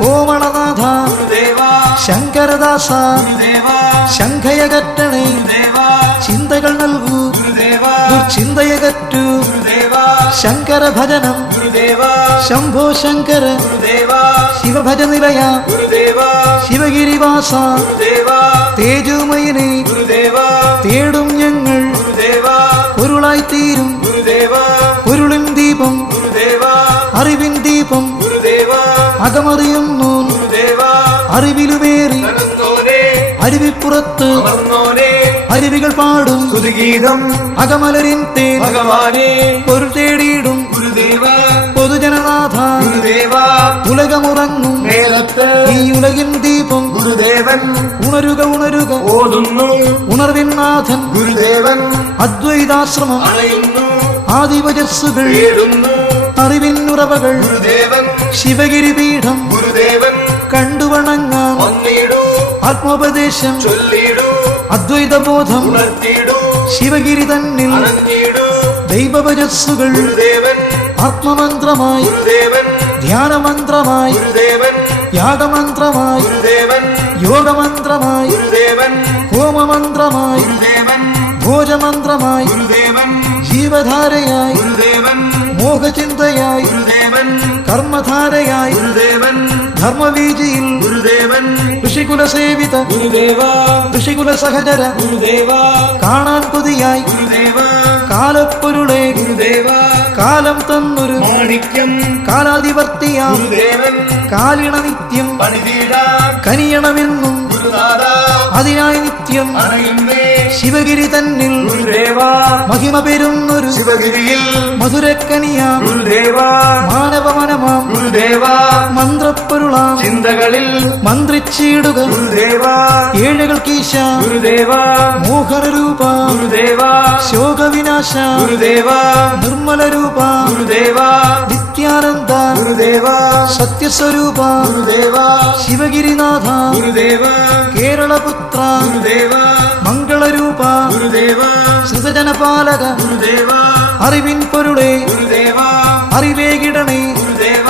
കോമളനാഥ ഗുരുദേവ ശങ്കരദാസ ഗുരുദേവ ശംഖയകറ്റണേ ഗുരുദേവ ചിന്തകൾ നൽകൂ ഗുരുദേവ ദുർചിന്തയകറ്റു ഗുരുദേവ ശങ്കര ഭജനം ഗുരുദേവ ശംഭോ ശങ്കര ഗുരുദേവ ശിവഭജ നിലയ ഗുരുദേവ ശിവഗിരിവാസ ഗുരുദേവ തേജോമയനെ ഗുരുദേവ തേടും ഞങ്ങൾ ഗുരുദേവ പൊരുളായിത്തീരും ഗുരുദേവ പൊരുളിൻ ദീപം ഗുരുദേവ അറിവിൻ ദീപം ഗുരുദേവ അകമറിയുന്നു ഗുരുദേവ അറിവിലുമേറി നടന്നോനെ അരുവിപ്പുറത്ത് അമർന്നോനെ അരുവികൾ പാടും സ്തുതിഗീതം അകമലരിൻ തേൻ ഭഗവാനെ പൊരുൾ തേടിയിടും ഗുരുദേവ പൊതുജനനാഥ ഗുരുദേവ ഉലകമുറങ്ങും നേരത്ത് ഈ ഉലകിൻ ദീപം ഗുരുദേവൻ ഉണരുക ഉണരുക ഓതുന്നു ഉണർവിൻ നാഥൻ ഗുരുദേവൻ അദ്വൈതാശ്രമം അണയുന്നു ആദിവജസ്സുകൾ കേടുന്നു അറിവിനുറവകൾ ഗുരുദേവൻ ശിവഗിരി പീഠം ഗുരുദേവൻ കണ്ടുവണങ്ങാൻ വന്നിടു ആത്മോപദേശം ചൊല്ലിടു അദ്വൈതബോധം ഉണർത്തിടു ശിവഗിരി തന്നിൽ അണഞ്ഞിടു ദൈവവജസ്സുകൾ ഗുരുദേവൻ ആത്മമന്ത്രമായി ഗുരുദേവൻ ധ്യാനമന്ത്രമായി ഗുരുദേവൻ യാഗമന്ത്രമായി ഗുരുദേവൻ യോഗമന്ത്രമായി ഗുരുദേവൻ ഹോമമന്ത്രമായി ഗുരുദേവൻ ഭോജമന്ത്രമായി ഗുരുദേവൻ ജീവധാരയായി ഗുരുദേവൻ മോഹചിന്തയായി ഗുരുദേവൻ കർമ്മധാരയായി ഗുരുദേവൻ ധർമ്മവീജിയിൽ ഗുരുദേവൻ ഋഷികുല സേവിത ഗുരുദേവ ഋഷികുല സഹചര ഗുരുദേവ കാണാൻ കൊതിയായി ഗുരുദേവ കാലപ്പൊരുളെ ഗുരുദേവ കാലം തന്നൊരു മാണിക്യം കാലാധിപത്യാം ഗുരുദേവൻ കാലിണ നിത്യം പണിതീടാൻ കനിയണമെന്നും ഗുരുനാഥ അതിനായി നിത്യം അണയുന്നേ ശിവഗിരി തന്നിൽ ഗുരുദേവ മഹിമ പെരുന്നൊരു ശിവഗിരിയിൽ മധുരക്കനിയാം ഗുരുദേവ മാനവമനമാം ഗുരുദേവ മന്ത്രപ്പൊരുളാം ചിന്തകളിൽ മന്ത്രിച്ചിടുക ഗുരുദേവ ഏഴകൾക്കീശ ഗുരുദേവ മോഹനരൂപ ഗുരുദേവ ശോകവിനാശ ഗുരുദേവ നിർമ്മലരൂപ ഗുരുദേവ നിത്യാനന്ദ ഗുരുദേവ സത്യസ്വരൂപ ഗുരുദേവ ശിവഗിരിനാഥ ഗുരുദേവ കേരളപുത്ര ഗുരുദേവ മംഗളരൂപ ഗുരുദേവ സൃജനപാലക ഗുരുദേവ അറിവിൻ പൊരുളെ ഗുരുദേവ അറിവേകിടണേ ഗുരുദേവ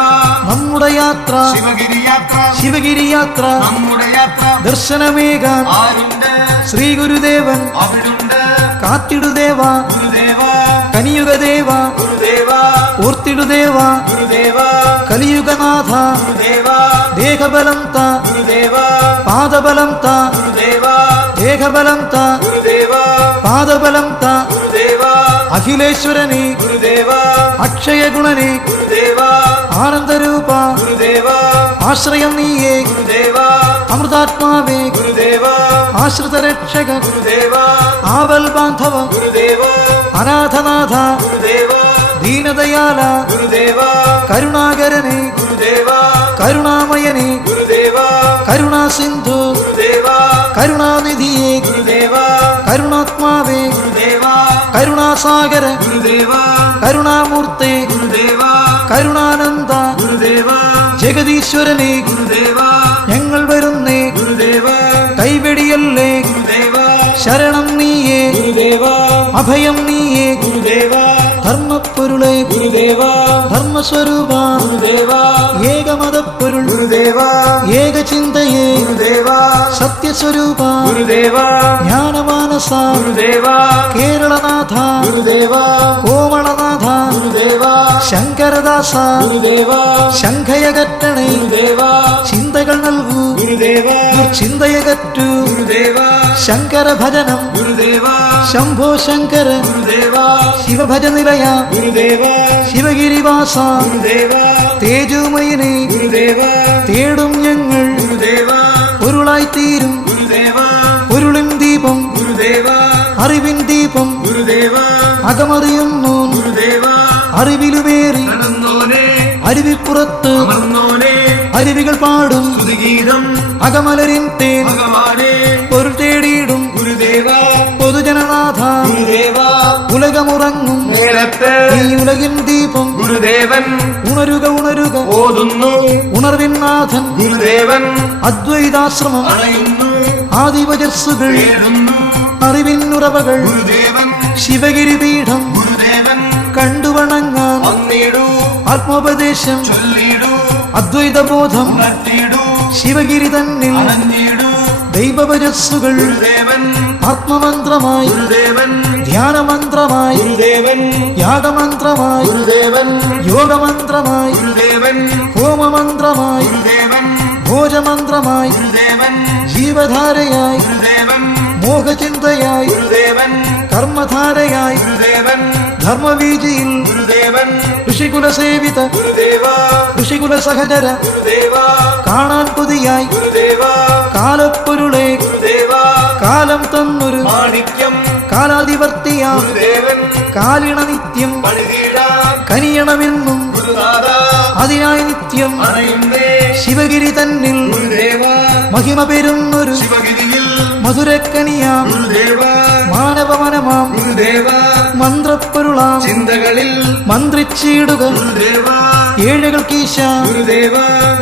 നമ്മുടെ യാത്ര ശിവഗിരി യാത്ര ശിവഗിരി യാത്ര നമ്മുടെ യാത്ര ദർശനമേകാൻ ആരുണ്ട് ശ്രീ ഗുരുദേവൻ അവിടുണ്ട് കാത്തിടുദേവ ഗുരുദേവ കനിയുഗദേവ ഗുരുദേവ ഓർത്തിടുദേവ ഗുരുദേവ കലിയുഗനാഥ ഗുരുദേവ ദേഹബലം ത ഗുരുദേവ പാദബലം ത ഗുരുദേവ ദേഹബലം ത ഗുരുദേവ പാദബലം ത ഗുരുദേവ അഖിലേശ്വരനെ ഗുരുദേവ അക്ഷയഗുണനെ ഗുരുദേവ ആനന്ദരൂപ ഗുരുദേവ ആശ്രയം നീയേ ഗുരുദേവ അമൃതാത്മാവേ ഗുരുദേവ ആശ്രിത രക്ഷക ഗുരുദേവ ആവൽ ബാന്ധവ ഗുരുദേവ അനാഥനാഥ ഗുരുദേവ ദീനദയാല ഗുരുദേവ കരുണാകരനെ ഗുരുദേവ കരുണാമയനെ ഗുരുദേവ കരുണാസിന്ധു ഗുരുദേവ കരുണാനിധിയെ ഗുരുദേവ കരുണാത്മാവേ ഗുരുദേവ കരുണാസാഗര ഗുരുദേവ കരുണാമൂർത്തെ ഗുരുദേവ കരുണാനന്ദ ഗുരുദേവ ജഗദീശ്വരനെ ഗുരുദേവ ഞങ്ങൾ വരുന്നേ ഗുരുദേവ കൈവെടിയല്ലേ ഗുരുദേവ ശരണം നീയേ ഗുരുദേവ അഭയം നീയേ ഗുരുദേവ ധർമ്മപ്പൊരുളെ ഗുരുദേവ ധർമ്മസ്വരൂപ ഗുരുദേവ ഏകമതപ്പൊരുൾ ഗുരുദേവ ഏകചിന്തയേ ഗുരുദേവ സത്യസ്വരൂപ ഗുരുദേവ ജ്ഞാനമാനസ ഗുരുദേവ കേരളനാഥ ഗുരുദേവ കോമളനാഥ ഗുരുദേവ ശങ്കരദാസ ഗുരുദേവ ശംഖയകറ്റണേ ഗുരുദേവ ചിന്തകൾ നൽകൂ ഗുരുദേവ ദുർചിന്തയകറ്റു ഗുരുദേവ ശങ്കര ഭജനം ഗുരുദേവ ശംഭോ ശങ്കര ഗുരുദേവ ശിവഭജനിലയ ഗുരുദേവ ശിവഗിരിവാസ ഗുരുദേവ തേജോമയനെ ഗുരുദേവ തേടും ഞങ്ങൾ ഗുരുദേവ പൊരുളായി തീരും ഗുരുദേവ പൊരുളിൻ ദീപം ഗുരുദേവ അറിവിൻ ദീപം ഗുരുദേവ അകമറിയുന്നു ഗുരുദേവ അറിവിലുമേറി നടന്നോനെ അരുവിപ്പുറത്ത് അമർന്നോനെ അരുവികൾ പാടും സ്തുതിഗീതം അകമലരിൻ തേൻ ഭഗവാനെ പൊരുൾ തേടിയിടും ഗുരുദേവ പൊതുജനനാഥ ഗുരുദേവ ഉലകമുറങ്ങും നേരത്ത് ഈ ഉലകിൻ ദീപം ഗുരുദേവൻ ഉണരുക ഉണരുക ഓതുന്നു ഉണർവിൻ നാഥൻ ഗുരുദേവൻ അദ്വൈതാശ്രമം അണയുന്നു ആദിവജസ്സുകൾ തേടുന്നു അറിവിൻ ഉറവകൾ ഗുരുദേവൻ ശിവഗിരി പീഠം ഗുരുദേവൻ കണ്ടുവണങ്ങാൻ വന്നിടൂ ആത്മോപദേശം ചൊല്ലിടൂ അദ്വൈതബോധം ഉണർത്തിടൂ ശിവഗിരി തന്നിൽ അണഞ്ഞിടൂ ദൈവവജസ്സുകൾ ഗുരുദേവൻ ആത്മമന്ത്രമായി ഗുരുദേവൻ ധ്യാനമന്ത്രമായി ഗുരുദേവൻ യാഗമന്ത്രമായി ഗുരുദേവൻ യോഗമന്ത്രമായി ഗുരുദേവൻ ഹോമമന്ത്രമായി ഗുരുദേവൻ ഭോജമന്ത്രമായി ഗുരുദേവൻ ജീവധാരയായി ഗുരുദേവൻ മോഹചിന്തയായി ഗുരുദേവൻ കർമ്മധാരയായി ഗുരുദേവൻ ധർമ്മവീജിയിൽ ഗുരുദേവൻ ഋഷികുല സേവിത ഗുരുദേവ ഋഷികുല സഹചര ഗുരുദേവ കാണാൻ കൊതിയായി ഗുരുദേവ കാലപ്പൊരുളെ ഗുരുദേവ കാലം തന്നൊരു മാണിക്യം കാലാധിപത്യാം ഗുരുദേവൻ കാലിണ നിത്യം പണിതീടാൻ കനിയണമെന്നും ഗുരുനാഥ അതിനായി നിത്യം അണയുന്നേ ശിവഗിരി തന്നിൽ ഗുരുദേവ മഹിമ പെരുന്നൊരു ശിവഗിരിയിൽ മധുരക്കനിയാം ഗുരുദേവ മാനവമനമാം ഗുരുദേവ മന്ത്രപ്പൊരുളാം ചിന്തകളിൽ മന്ത്രിച്ചിടുക ഗുരുദേവ ഏഴകൾക്കീശ ഗുരുദേവ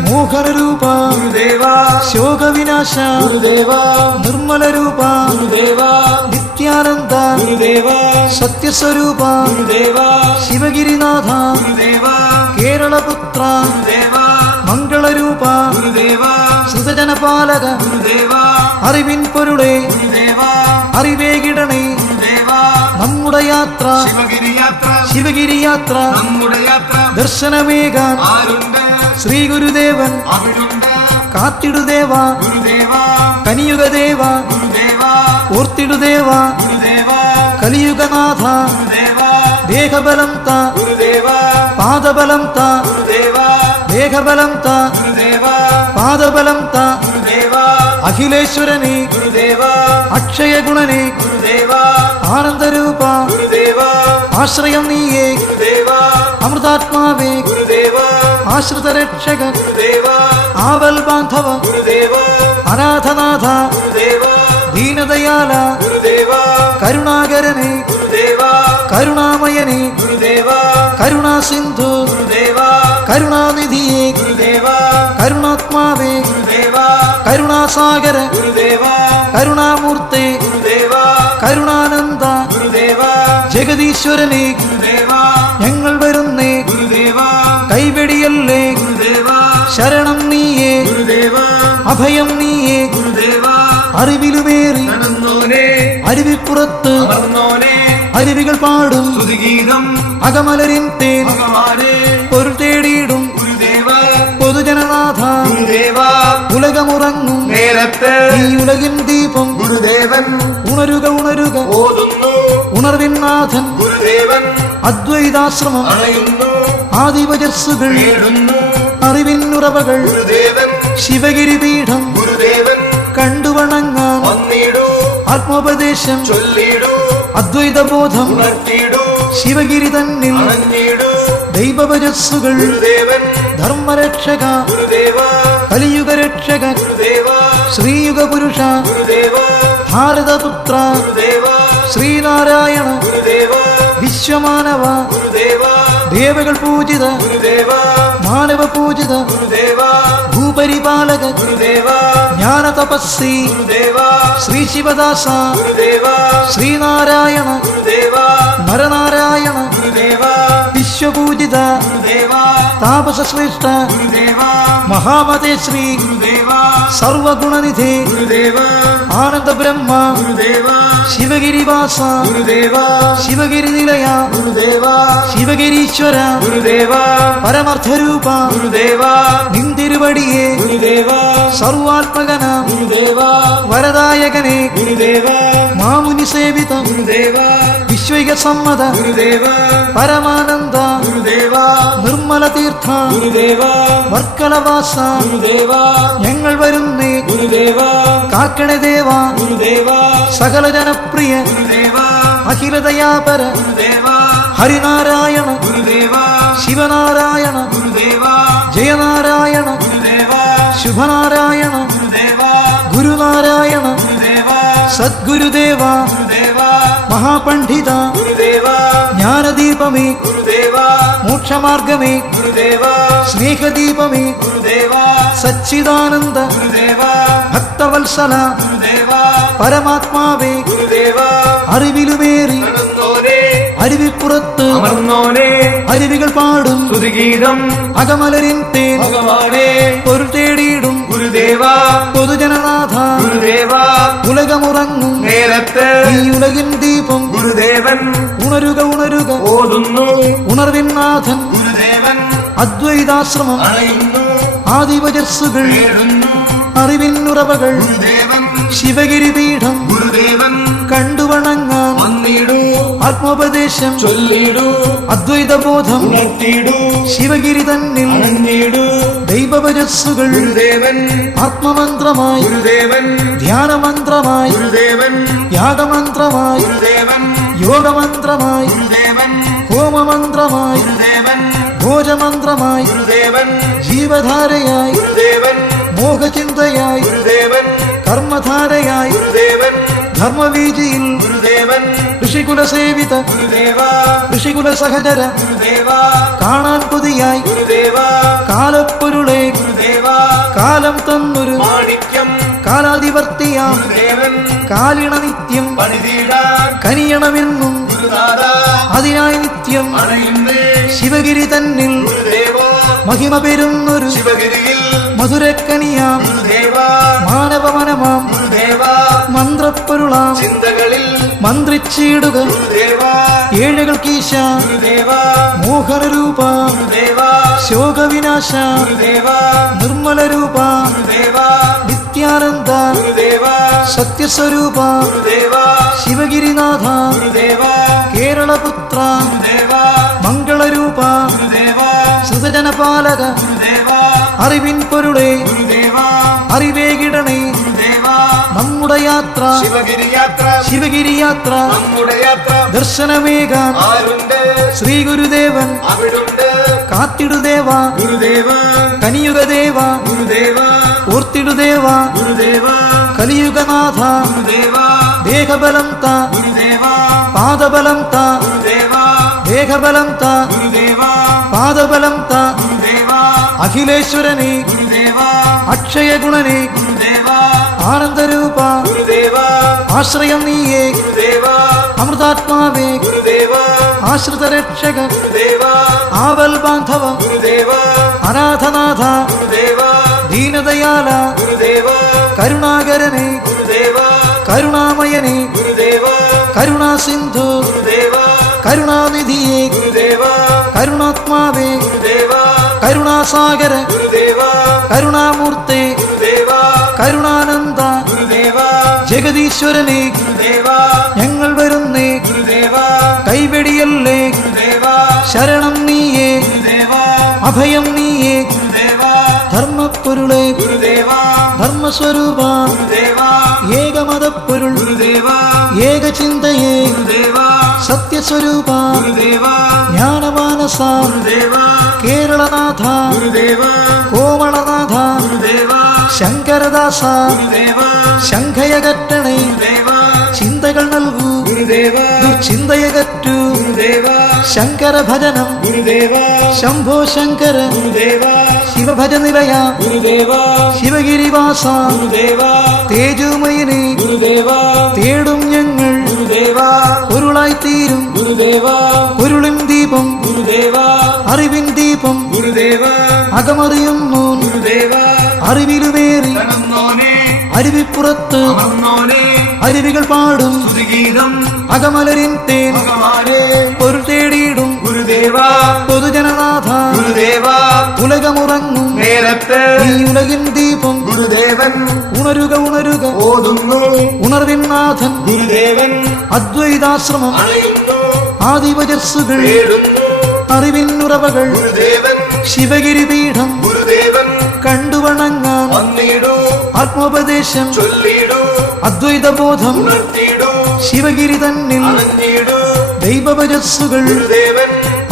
മോഹനരൂപ ഗുരുദേവ ശോകവിനാശ ഗുരുദേവ നിർമ്മലരൂപ ഗുരുദേവ നിത്യാനന്ദ ഗുരുദേവ സത്യസ്വരൂപ ഗുരുദേവ ശിവഗിരിനാഥ ഗുരുദേവ കേരളപുത്ര ഗുരുദേവ മംഗളരൂപ ഗുരുദേവ ശ്രുതജനപാലക ഗുരുദേവ അറിവിൻ പൊരുളെ ഗുരുദേവ അറിവേകിടണേ ഗുരുദേവ നമ്മുടെ യാത്ര ശിവഗിരി യാത്ര ശിവഗിരി യാത്ര നമ്മുടെ യാത്ര ദർശനമേകാൻ ആരുണ്ട് ശ്രീ ഗുരുദേവൻ അവിടുണ്ട് കാത്തിടുദേവ ഗുരുദേവ കനിയുഗദേവ ഗുരുദേവ ഓർത്തിടുദേവ ഗുരുദേവ കലിയുഗനാഥ ഗുരുദേവ ദേഹബലം ത ഗുരുദേവ പാദബലം ത ഗുരുദേവ ദേഹബലം ത ഗുരുദേവ പാദബലം ത ഗുരുദേവ അഖിലേശ്വരനെ ഗുരുദേവ അക്ഷയഗുണനെ ഗുരുദേവ ആനന്ദരൂപ ഗുരുദേവ ആശ്രയം നീയേ ഗുരുദേവ അമൃതാത്മാവേ ഗുരുദേവ ആശ്രിത രക്ഷക ഗുരുദേവ ആവൽ ബാന്ധവ ഗുരുദേവ അനാഥനാഥ ഗുരുദേവ ദീനദയാല ഗുരുദേവ കരുണാകരനെ ഗുരുദേവ കരുണാമയനെ ഗുരുദേവ കരുണാസിന്ധു ഗുരുദേവ കരുണാനിധിയെ ഗുരുദേവ കരുണാത്മാവേ ഗുരുദേവ കരുണാസാഗര ഗുരുദേവ കരുണാമൂർത്തെ ഗുരുദേവ കരുണാനന്ദ ഗുരുദേവ ജഗദീശ്വരനെ ഗുരുദേവ ഞങ്ങൾ വരുന്നേ ഗുരുദേവ കൈവെടിയല്ലേ ഗുരുദേവ ശരണം നീയേ ഗുരുദേവ അഭയം നീയേ ഗുരുദേവ അറിവിലുമേറി നടന്നോനെ അരുവിപ്പുറത്ത് അമർന്നോനെ അരുവികൾ പാടും സ്തുതിഗീതം അകമലരിൻ തേൻ ഭഗവാനെ പൊരുൾ തേടിയിടും ഗുരുദേവ പൊതുജനനാഥ ഗുരുദേവ ഉലകമുറങ്ങും നേരത്ത് ഈ ഉലകിൻ ദീപം ഗുരുദേവൻ ഉണരുക ഉണരുക ഓതുന്നു ഉണർവിൻ നാഥൻ ഗുരുദേവൻ അദ്വൈതാശ്രമം അണയുന്നു ആദിവജസ്സുകൾ നേടുന്നു അറിവിനുറവകൾ ഗുരുദേവൻ ശിവഗിരി പീഠം ഗുരുദേവൻ കണ്ടുവണങ്ങാൻ വന്നിടൂ ആത്മോപദേശം ചൊല്ലിടൂ അദ്വൈതബോധം ഉണർത്തിടൂ ശിവഗിരി തന്നിൽ അണഞ്ഞിടൂ ദൈവവജസ്സുകൾ ഗുരുദേവൻ ധർമ്മരക്ഷക ഗുരുദേവ കലിയുഗരക്ഷക ഗുരുദേവ ശ്രീയുഗ പുരുഷ ഗുരുദേവ ഭാരതപുത്ര ഗുരുദേവ ശ്രീനാരായണ ഗുരുദേവ വിശ്വമാനവ ഗുരുദേവ ദേവകൾ പൂജിത ഗുരുദേവ മാനവ പൂജിത ഗുരുദേവ ഭൂപരിപാലക ഗുരുദേവ ജ്ഞാന തപസ്സി ഗുരുദേവ ശ്രീ ശിവദാസ ഗുരുദേവ ശ്രീനാരായണ ഗുരുദേവ നരനാരായണ ഗുരുദേവ വിശ്വപൂജിത ഗുരുദേവ താപസ ശ്രേഷ്ഠ ഗുരുദേവ മഹാമതേ ശ്രീ ഗുരുദേവ സർവഗുണനിധി ഗുരുദേവ ആനന്ദ ബ്രഹ്മ ഗുരുദേവ ശിവഗിരിവാസ ഗുരുദേവ ശിവഗിരി നിലയ ഗുരുദേവ ശിവഗിരീശ്വര ഗുരുദേവ പരമാർത്ഥരൂപ ഗുരുദേവ നിന്തിരുവടിയെ ഗുരുദേവ സർവാത്മകന ഗുരുദേവ വരദായകനെ ഗുരുദേവ മാമുനി സേവിത ഗുരുദേവ വിശ്വൈക സമ്മത ഗുരുദേവ പരമാനന്ദ ഗുരുദേവ നിർമ്മല തീർത്ഥ ഗുരുദേവ വർക്കലവാസ ഗുരുദേവ ഞങ്ങൾ വരുന്നേ ഗുരുദേവ കാക്കണേ ദേവ ഗുരുദേവ സകല ജനപ്രിയ ഗുരുദേവ അഖിലദയാപര ഗുരുദേവ ഹരിനാരായണ ഗുരുദേവ ശിവനാരായണ ഗുരുദേവ ജയനാരായണ ഗുരുദേവ ശുഭനാരായണ ഗുരുദേവ ഗുരുനാരായണ ഗുരുദേവ സദ്ഗുരുദേവ ഗുരുദേവ മഹാപണ്ഡിത ഗുരുദേവ ജ്ഞാനദീപമേ ഗുരുദേവ മോക്ഷമാർഗമേ ഗുരുദേവ സ്നേഹദീപമേ ഗുരുദേവ സച്ചിദാനന്ദ ഗുരുദേവ ഭക്തവത്സല ഗുരുദേവ പരമാത്മാവേ ഗുരുദേവ അറിവിലുമേറി നടന്നോനെ അരുവിപ്പുറത്ത് അമർന്നോനെ അരുവികൾ പാടും സ്തുതിഗീതം അകമലരിൻ തേൻ ഭഗവാനെ പൊരുൾ തേടിയിടും ഗുരുദേവ പൊതുജനനാഥ ഗുരുദേവ ഉലകമുറങ്ങും നേരത്ത് ഈ ഉലകിൻ ദീപം ഗുരുദേവൻ ഉണരുക ഉണരുക ഓതുന്നു ഉണർവിൻ നാഥൻ ഗുരുദേവൻ അദ്വൈതാശ്രമം അണയുന്നു ആദിവജസ്സുകൾ നേടുന്നു അറിവിനുറവകൾ ഗുരുദേവൻ ശിവഗിരി പീഠം ഗുരുദേവൻ കണ്ടുവണങ്ങാൻ വന്നിടൂ ആത്മോപദേശം ചൊല്ലിടൂ അദ്വൈതബോധം ഉണർത്തിടൂ ശിവഗിരി തന്നിൽ അണഞ്ഞിടൂ ദൈവവജസ്സുകൾ ഗുരുദേവൻ ആത്മമന്ത്രമായി ഗുരുദേവൻ ധ്യാനമന്ത്രമായി ഗുരുദേവൻ യാഗമന്ത്രമായി ഗുരുദേവൻ യോഗമന്ത്രമായി ഗുരുദേവൻ ഹോമമന്ത്രമായി ഗുരുദേവൻ ഭോജമന്ത്രമായി ഗുരുദേവൻ ജീവധാരയായി ഗുരുദേവൻ മോഹചിന്തയായി ഗുരുദേവൻ കർമ്മധാരയായി ഗുരുദേവൻ ധർമ്മവീജിയിൽ ഗുരുദേവൻ ഋഷികുല സേവിത ഗുരുദേവ ഋഷികുല സഹചര ഗുരുദേവ കാണാൻ കൊതിയായി ഗുരുദേവ കാലപ്പൊരുളെ ഗുരുദേവ കാലം തന്നൊരു മാണിക്യം കാലാധിപത്യാം ഗുരുദേവൻ കാലിണ നിത്യം പണിതീടാൻ കനിയണമെന്നും ഗുരുനാഥ അതിനായി നിത്യം അണയുന്നേ ശിവഗിരി തന്നിൽ ഗുരുദേവ മഹിമ പെരുന്നൊരു ശിവഗിരിയിൽ മധുരക്കനിയാം ഗുരുദേവ മാനവമനമാം ഗുരുദേവ മന്ത്രപ്പൊരുളാം ചിന്തകളിൽ മന്ത്രിച്ചിടുക ഗുരുദേവ ഏഴകൾക്കീശ ഗുരുദേവ മോഹനരൂപ ഗുരുദേവ ശോകവിനാശ ഗുരുദേവ നിർമ്മലരൂപ ഗുരുദേവ നിത്യാനന്ദ ഗുരുദേവ സത്യസ്വരൂപ ഗുരുദേവ ശിവഗിരിനാഥ ഗുരുദേവ കേരളപുത്ര ഗുരുദേവ മംഗളരൂപ ഗുരുദേവ സുതജനപാലക ഗുരുദേവ അറിവിൻ പൊരുളെ ഗുരുദേവ അറിവേകിടണേ ഗുരുദേവ നമ്മുടെ യാത്ര ശിവഗിരി യാത്ര ശിവഗിരി യാത്ര നമ്മുടെ യാത്ര ദർശനമേകാൻ ആരുണ്ട് ശ്രീ ഗുരുദേവൻ അവിടുണ്ട് കാത്തിടുദേവ ഗുരുദേവ കനിയുഗദേവ ഗുരുദേവ ഓർത്തിടുദേവ ഗുരുദേവ കലിയുഗനാഥ ഗുരുദേവ ദേഹബലം ത ഗുരുദേവ പാദബലം ത ഗുരുദേവ ദേഹബലം ത ഗുരുദേവ പാദബലം ത ഗുരുദേവ അഖിലേശ്വരനെ ഗുരുദേവ അക്ഷയഗുണനെ ഗുരുദേവ ആനന്ദരൂപ ഗുരുദേവ ആശ്രയം നീയേ ഗുരുദേവ അമൃതാത്മാവേ ഗുരുദേവ ആശ്രിത രക്ഷക ഗുരുദേവ ആവൽ ബാന്ധവ ഗുരുദേവ അനാഥനാഥ ഗുരുദേവ ദീനദയാല ഗുരുദേവ കരുണാകരനെ ഗുരുദേവ കരുണാമയനെ ഗുരുദേവ കരുണാസിന്ധു ഗുരുദേവ കരുണാനിധിയെ ഗുരുദേവ കരുണാത്മാവേ ഗുരുദേവ കരുണാസാഗര ഗുരുദേവ കരുണാമൂർത്തെ ഗുരുദേവ കരുണാനന്ദ ഗുരുദേവ ജഗദീശ്വരനെ ഗുരുദേവ ഞങ്ങൾ വരുന്നേ ഗുരുദേവ കൈവെടിയല്ലേ ഗുരുദേവ ശരണം നീയേ ഗുരുദേവ അഭയം നീയേ ഗുരുദേവ ധർമ്മപ്പൊരുളെ ഗുരുദേവ ധർമ്മസ്വരൂപ ഗുരുദേവ ഏകമതപ്പൊരുൾ ഗുരുദേവ ഏകചിന്തയേ ഗുരുദേവ സത്യസ്വരൂപ ഗുരുദേവ ജ്ഞാനമാനസ ഗുരുദേവ കേരളനാഥ ഗുരുദേവ കോമളനാഥ ഗുരുദേവ ശങ്കരദാസ ഗുരുദേവ ശംഖയകറ്റണേ ഗുരുദേവ ചിന്തകൾ നൽകൂ ഗുരുദേവ ദുർചിന്തയകറ്റൂ ഗുരുദേവ ശങ്കര ഭജനം ഗുരുദേവ ശംഭോ ശങ്കര ഗുരുദേവ ശിവഭജ നിലയ ഗുരുദേവ ശിവഗിരിവാസ ഗുരുദേവ തേജോമയനെ ഗുരുദേവ തേടും ഞങ്ങൾ ഗുരുദേവ പൊരുളായിത്തീരും ഗുരുദേവ പൊരുളിൻ ദീപം ഗുരുദേവ അറിവിൻ ദീപം ഗുരുദേവ അകമറിയുന്നു ഗുരുദേവ അറിവിലുമേറി കടന്നോനെ അരുവിപ്പുറത്ത് അമർന്നോനെ അരുവികൾ പാടും സ്തുതിഗീതം അകമലരിൻ തേൻ ഭഗവാനെ പൊരുൾ തേടിയിടും ഗുരുദേവ പൊതുജനനാഥ ഗുരുദേവ ഉലകമുറങ്ങും നേരത്ത് ഈ ഉലകിൻ ദീപം ഗുരുദേവൻ ഉണരുക ഉണരുക ഓതുന്നു ഉണർവിൻ നാഥൻ ഗുരുദേവൻ അദ്വൈതാശ്രമം അണയുന്നു ആദിവജസ്സുകൾ തേടുന്നു അറിവിൻ ഉറവകൾ ഗുരുദേവൻ ശിവഗിരി പീഠം ഗുരുദേവൻ കണ്ടുവണങ്ങാൻ വന്നിടൂ ആത്മോപദേശം ചൊല്ലിടൂ അദ്വൈതബോധം ഉണർത്തിടൂ ശിവഗിരി തന്നിൽ അണഞ്ഞിടൂ ദൈവഭജസ്സുകൾ ഗുരുദേവൻ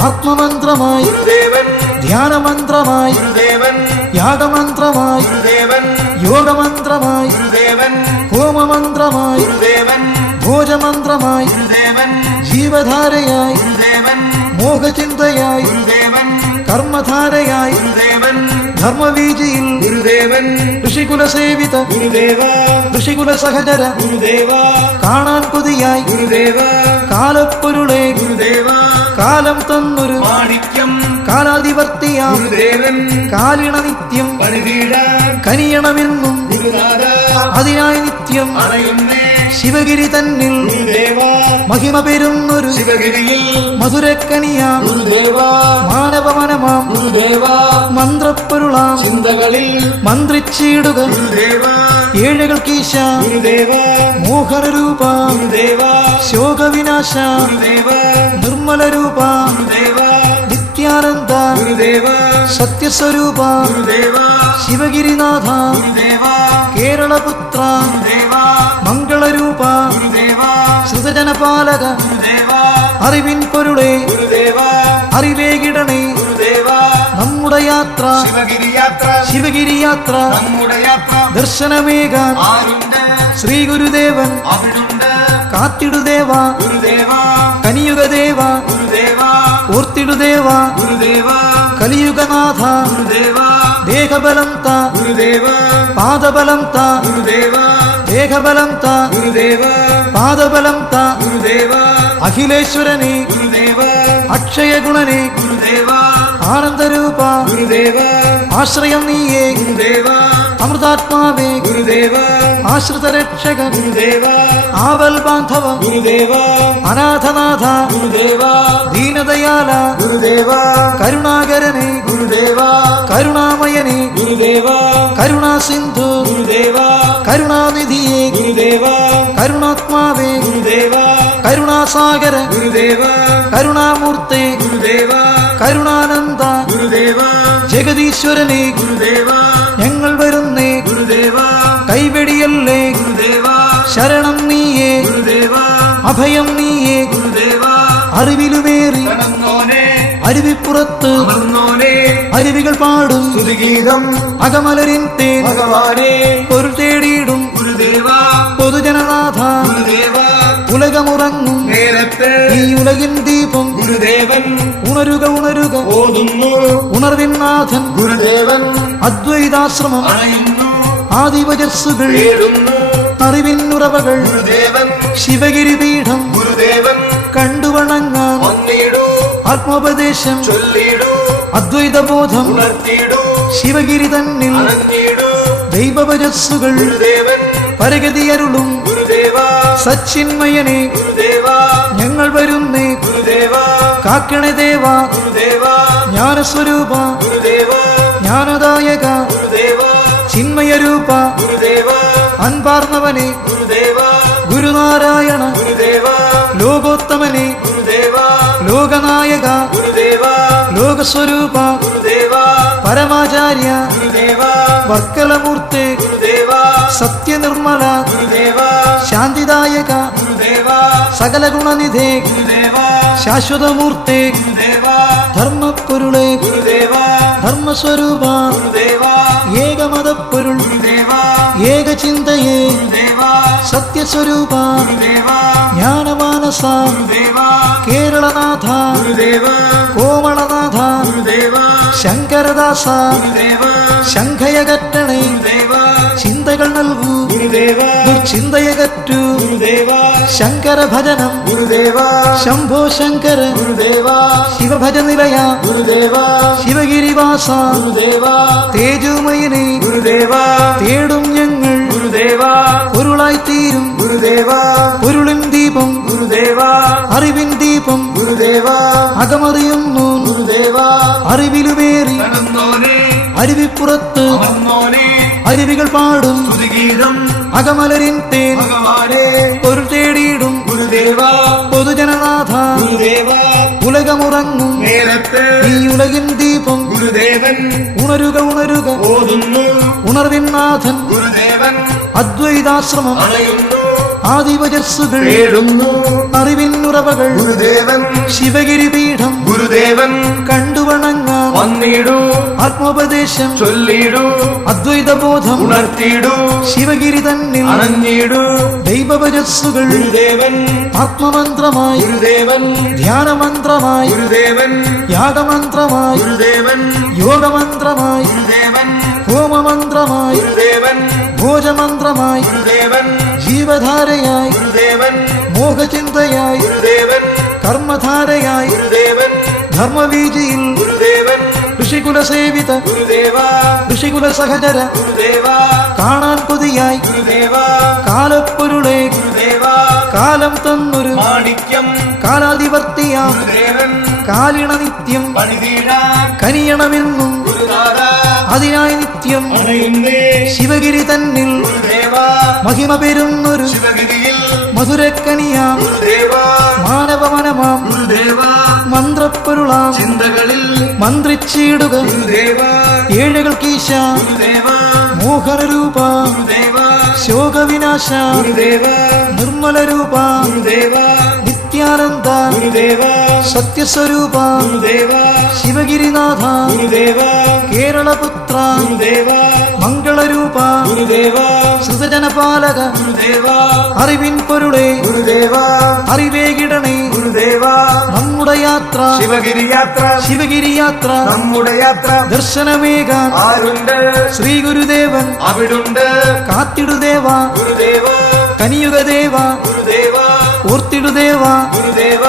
ആത്മമന്ത്രമായി ഗുരുദേവൻ ധ്യാനമന്ത്രമായി ഗുരുദേവൻ യാഗമന്ത്രമായി ഗുരുദേവൻ യോഗമന്ത്രമായി ഗുരുദേവൻ ഹോമമന്ത്രമായി ഗുരുദേവൻ ഭോജമന്ത്രമായി ഗുരുദേവൻ ജീവധാരയായി ഗുരുദേവൻ മോഹചിന്തയായി ഗുരുദേവൻ കർമ്മധാരയായി ഗുരുദേവൻ ധർമ്മവീജിയിൽ ഗുരുദേവൻ ഋഷികുല സേവിത ഗുരുദേവ ഋഷികുല സഹചര ഗുരുദേവ കാണാൻ കൊതിയായി ഗുരുദേവ കാലപ്പൊരുളെ ഗുരുദേവ കാലം തന്നൊരു മാണിക്യം കാലാധിപത്യാം ഗുരുദേവൻ കാലിണ നിത്യം പണിതീടാൻ കനിയണമെന്നും ഗുരുനാഥ അതിനായി നിത്യം അണയുന്നേ ശിവഗിരി തന്നിൽ ഗുരുദേവ മഹിമ പെരുന്നൊരു ശിവഗിരിയിൽ മധുരക്കനിയാം ഗുരുദേവ മാനവമനമാം ഗുരുദേവ മന്ത്രപ്പൊരുളാം ചിന്തകളിൽ മന്ത്രിച്ചിടുക ഗുരുദേവ ഏഴകൾക്കീശ ഗുരുദേവ മോഹനരൂപ ഗുരുദേവ ശോകവിനാശ ഗുരുദേവ നിർമ്മലരൂപ ഗുരുദേവ നിത്യാനന്ദ ഗുരുദേവ സത്യസ്വരൂപ ഗുരുദേവ ശിവഗിരിനാഥ ഗുരുദേവ കേരളപുത്ര ഗുരുദേവ മംഗളരൂപ ഗുരുദേവ ശ്രുതജനപാലക ഗുരുദേവ അറിവിൻ പൊരുളെ ഗുരുദേവ അറിവേകിടണേ ഗുരുദേവ നമ്മുടെ യാത്ര ശിവഗിരി യാത്ര ശിവഗിരി യാത്ര നമ്മുടെ യാത്ര ദർശനമേകാൻ ആരുണ്ട് ശ്രീ ഗുരുദേവൻ അവിടുണ്ട് കാത്തിടുദേവ ഗുരുദേവ കനിയുഗദേവ ഗുരുദേവ ഓർത്തിടുദേവ ഗുരുദേവ കലിയുഗനാഥ ഗുരുദേവ ദേഹബലം ത ഗുരുദേവ പാദബലം ത ഗുരുദേവ ദേഹബലം ത ഗുരുദേവ പാദബലം ത ഗുരുദേവ അഖിലേശ്വരനെ ഗുരുദേവ അക്ഷയഗുണനെ ഗുരുദേവ ആനന്ദരൂപ ഗുരുദേവ ആശ്രയം നീയേ ഗുരുദേവ അമൃതാത്മാവേ ഗുരുദേവ ആശ്രിത രക്ഷക ഗുരുദേവ ആവൽ ബാന്ധവ ഗുരുദേവ അനാഥനാഥ ഗുരുദേവ ദീനദയാല ഗുരുദേവ കരുണാകരനെ ഗുരുദേവ കരുണാമയനെ ഗുരുദേവ കരുണാസിന്ധു ഗുരുദേവ കരുണാനിധിയെ ഗുരുദേവ കരുണാത്മാവേ ഗുരുദേവ കരുണാസാഗര ഗുരുദേവ കരുണാമൂർത്തെ ഗുരുദേവ കരുണാനന്ദ ഗുരുദേവ ജഗദീശ്വരനെ ഗുരുദേവ ഞങ്ങൾ വരുന്നേ ഗുരുദേവ കൈവെടിയല്ലേ ഗുരുദേവ ശരണം നീയേ ഗുരുദേവ അഭയം നീയേ ഗുരുദേവ അറിവിലുമേറി കടന്നോനെ അരുവിപ്പുറത്ത് അമർന്നോനെ അരുവികൾ പാടും സ്തുതിഗീതം അകമലരിൻ തേൻ ഭഗവാനെ പൊരുൾ തേടിയിടും ഗുരുദേവ പൊതുജനനാഥ ഗുരുദേവ ഉലകമുറങ്ങും നേരത്ത് ഈ ഉലകിൻ ദീപം ഗുരുദേവൻ ഉണരുക ഉണരുക ഓതുന്നു ഉണർവിൻ നാഥൻ ഗുരുദേവൻ അദ്വൈതാശ്രമം അണയുന്നു ആദിവജസ്സുകൾ തേടുന്നു അറിവിന്നുറവകൾ ഗുരുദേവൻ ശിവഗിരി പീഠം ഗുരുദേവൻ കണ്ടുവണങ്ങാൻ വന്നിടൂ ആത്മോപദേശം ചൊല്ലിടൂ അദ്വൈതബോധം ഉണർത്തിടൂ ശിവഗിരി തന്നിൽ അണഞ്ഞിടൂ ദൈവവജസ്സുകൾ ഗുരുദേവൻ പരഗതിയരുളും ഗുരുദേവ സച്ചിന്മയനെ ഗുരുദേവ ഞങ്ങൾ വരുന്നേ ഗുരുദേവ കാക്കണേ ദേവ ഗുരുദേവ ജ്ഞാനസ്വരൂപ ഗുരുദേവ ജ്ഞാനദായക ഗുരുദേവ ചിന്മയരൂപ ഗുരുദേവ അൻപാർന്നവനെ ഗുരുദേവ ഗുരുനാരായണ ഗുരുദേവ ലോകോത്തമനെ ഗുരുദേവ ലോകനായക ഗുരുദേവ ലോകസ്വരൂപ ഗുരുദേവ പരമാചാര്യ ഗുരുദേവ വർക്കലമൂർത്തെ ഗുരുദേവ സത്യനിർമ്മല ഗുരുദേവ ശാന്തിദായക ഗുരുദേവ സകല ഗുണനിധേ ഗുരുദേവ ശാശ്വതമൂർത്തെ ഗുരുദേവ ധർമ്മപ്പൊരുളെ ഗുരുദേവ ധർമ്മസ്വരൂപ ഗുരുദേവ ഏകമതപ്പൊരുൾ ഗുരുദേവ ഏകചിന്തയെ ഗുരുദേവ സത്യസ്വരൂപ ഗുരുദേവ ജ്ഞാനമാനസ ഗുരുദേവ കേരളനാഥ ഗുരുദേവ കോമളനാഥ ഗുരുദേവ ശങ്കരദാസ ഗുരുദേവ ശംഖയകറ്റണേ ഗുരുദേവ ചിന്തകൾ നൽകൂ ഗുരുദേവ ദുർചിന്തയകറ്റു ഗുരുദേവ ശങ്കര ഭജനം ഗുരുദേവ ശംഭോ ശങ്കര ഗുരുദേവ ശിവഭജ നിലയ ഗുരുദേവ ശിവഗിരിവാസ ഗുരുദേവ തേജോമയനെ ഗുരുദേവ തേടും ഞങ്ങൾ ഗുരുദേവ പൊരുളായിത്തീരും ഗുരുദേവ പൊരുളിൻ ദീപം ഗുരുദേവ അറിവിൻ ദീപം ഗുരുദേവ അകമറിയുന്നു ഗുരുദേവ അറിവിലുമേറി കടന്നോനെ അരുവിപ്പുറത്ത് അമർന്നോനെ അരുവികൾ പാടും സ്തുതിഗീതം അകമലരിൻ തേൻ ഭഗവാനെ പൊരുൾ തേടിയിടും ഗുരുദേവ പൊതുജനനാഥ ഗുരുദേവ ഉലകമുറങ്ങും നേരത്ത് ഈ ഉലകിൻ ദീപം ഗുരുദേവൻ ഉണരുക ഉണരുക ഓതുന്നു ഉണർവിൻ നാഥൻ ഗുരുദേവൻ അദ്വൈതാശ്രമം അണയുന്നു ആദിവജസ്സുകൾ തേടുന്നു അറിവിന്നുറവകൾ ഗുരുദേവൻ ശിവഗിരി പീഠം ഗുരുദേവൻ കണ്ടുവണങ്ങാൻ വന്നിടൂ ആത്മോപദേശം ചൊല്ലിടൂ അദ്വൈതബോധം ഉണർത്തിടൂ ശിവഗിരി തന്നിൽ അണഞ്ഞിടൂ ദൈവവജസ്സുകൾ ഗുരുദേവൻ ആത്മമന്ത്രമായി ഗുരുദേവൻ ധ്യാനമന്ത്രമായി ഗുരുദേവൻ യാഗമന്ത്രമായി ഗുരുദേവൻ യോഗമന്ത്രമായി ഗുരുദേവൻ ഹോമമന്ത്രമായി ഗുരുദേവൻ ഭോജമന്ത്രമായി ഗുരുദേവൻ ജീവധാരയായി ഗുരുദേവൻ മോഹചിന്തയായി ഗുരുദേവൻ കർമ്മധാരയായി ഗുരുദേവൻ ധർമ്മവീജിയിൽ ഗുരുദേവൻ ഋഷികുല സേവിത ഗുരുദേവ ഋഷികുല സഹചര ഗുരുദേവ കാണാൻ കൊതിയായി ഗുരുദേവ കാലപ്പൊരുളെ ഗുരുദേവ കാലം തന്നൊരു മാണിക്യം കാലാധിപത്യാം ഗുരുദേവൻ കാലിണ നിത്യം പണിതീരാൻ കനിയണമെന്നും ഗുരുനാഥ അതിനായി നിത്യം അണയുന്നേ ശിവഗിരി തന്നിൽ ഗുരുദേവ മഹിമ പെരുന്നൊരു ശിവഗിരിയിൽ മധുരക്കനിയാം ഗുരുദേവ മാനവമനമാം ഗുരുദേവ മന്ത്രപ്പൊരുളാം ചിന്തകളിൽ മന്ത്രിച്ചിടുക ഗുരുദേവ ഏഴകൾക്കീശ ഗുരുദേവ മോഹനരൂപ ഗുരുദേവ ശോകവിനാശ ഗുരുദേവ നിർമ്മലരൂപ ഗുരുദേവ നിത്യാനന്ദ ഗുരുദേവ സത്യസ്വരൂപ ഗുരുദേവ ശിവഗിരിനാഥ ഗുരുദേവ കേരളപുത്ര ഗുരുദേവ മംഗളരൂപ ഗുരുദേവ സൃജനപാലക ഗുരുദേവ അറിവിൻ പൊരുളെ ഗുരുദേവ അറിവേകിടണേ ഗുരുദേവ നമ്മുടെ യാത്ര ശിവഗിരി യാത്ര ശിവഗിരി യാത്ര നമ്മുടെ യാത്ര ദർശനമേകാൻ ആരുണ്ട് ശ്രീ ഗുരുദേവൻ അവിടുണ്ട് കാത്തിടുദേവ ഗുരുദേവ കനിയുഗദേവ ഗുരുദേവ ഓർത്തിടുദേവ ഗുരുദേവ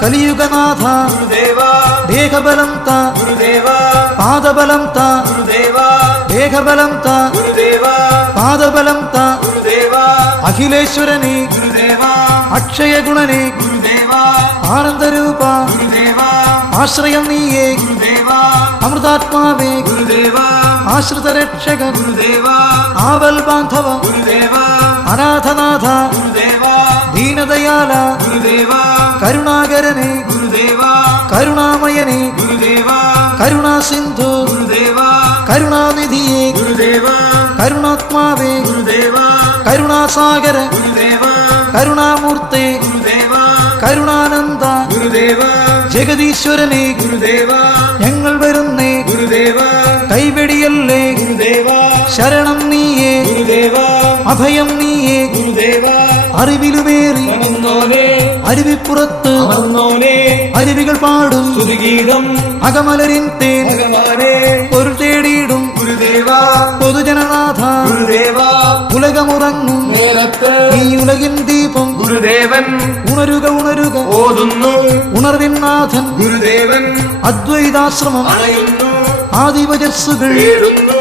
കലിയുഗനാഥ ഗുരുദേവ ദേഹബലം താ ഗുരുദേവ പാദബലം താ ഗുരുദേവ ദേഹബലം താ ഗുരുദേവ പാദബലം താ ഗുരുദേവ അഖിലേശ്വരനെ ഗുരുദേവ അക്ഷയഗുണനെ ഗുരുദേവ ആനന്ദരൂപ ഗുരുദേവ ആശ്രയം നീയേ ഗുരുദേവ അമൃതാത്മാവേ ഗുരുദേവ ആശ്രിത രക്ഷകൻ ഗുരുദേവ ആവൽ ബാന്ധവ ഗുരുദേവ അനാഥനാഥ ഗുരുദേവ ദീനദയാല ഗുരുദേവ കരുണാകരനെ ഗുരുദേവ കരുണാമയനെ ഗുരുദേവ കരുണാസിന്ധു ഗുരുദേവ കരുണാനിധിയെ ഗുരുദേവ കരുണാത്മാവേ ഗുരുദേവ കരുണാസാഗര ഗുരുദേവ കരുണാമൂർത്തെ ഗുരുദേവ കരുണാനന്ദ ഗുരുദേവ ജഗദീശ്വരനെ ഗുരുദേവ ഞങ്ങൾ വരുന്നേ ഗുരുദേവ കൈവെടിയല്ലേ ഗുരുദേവ ശരണം നീയേ ഗുരുദേവ അഭയം നീയേ ഗുരുദേവ അറിവിലുമേറി വന്നോനെ അരുവിപ്പുറത്ത് വന്നോനെ അരുവികൾ പാടും സ്തുതിഗീതം അകമലരിൻ തേൻ ഭഗവാനെ പൊരുൾ തേടിയിടും ഗുരുദേവ പൊതുജനനാഥ ഗുരുദേവ ഉലകമുറങ്ങും നേരത്ത് ഈ ഉലകിൻ ദീപം ഗുരുദേവൻ ഉണരുക ഉണരുക ഓതുന്നു ഉണർവിൻ നാഥൻ ഗുരുദേവൻ അദ്വൈതാശ്രമം അണയുന്നു ആദിവജസ്സുകൾ തേടുന്നു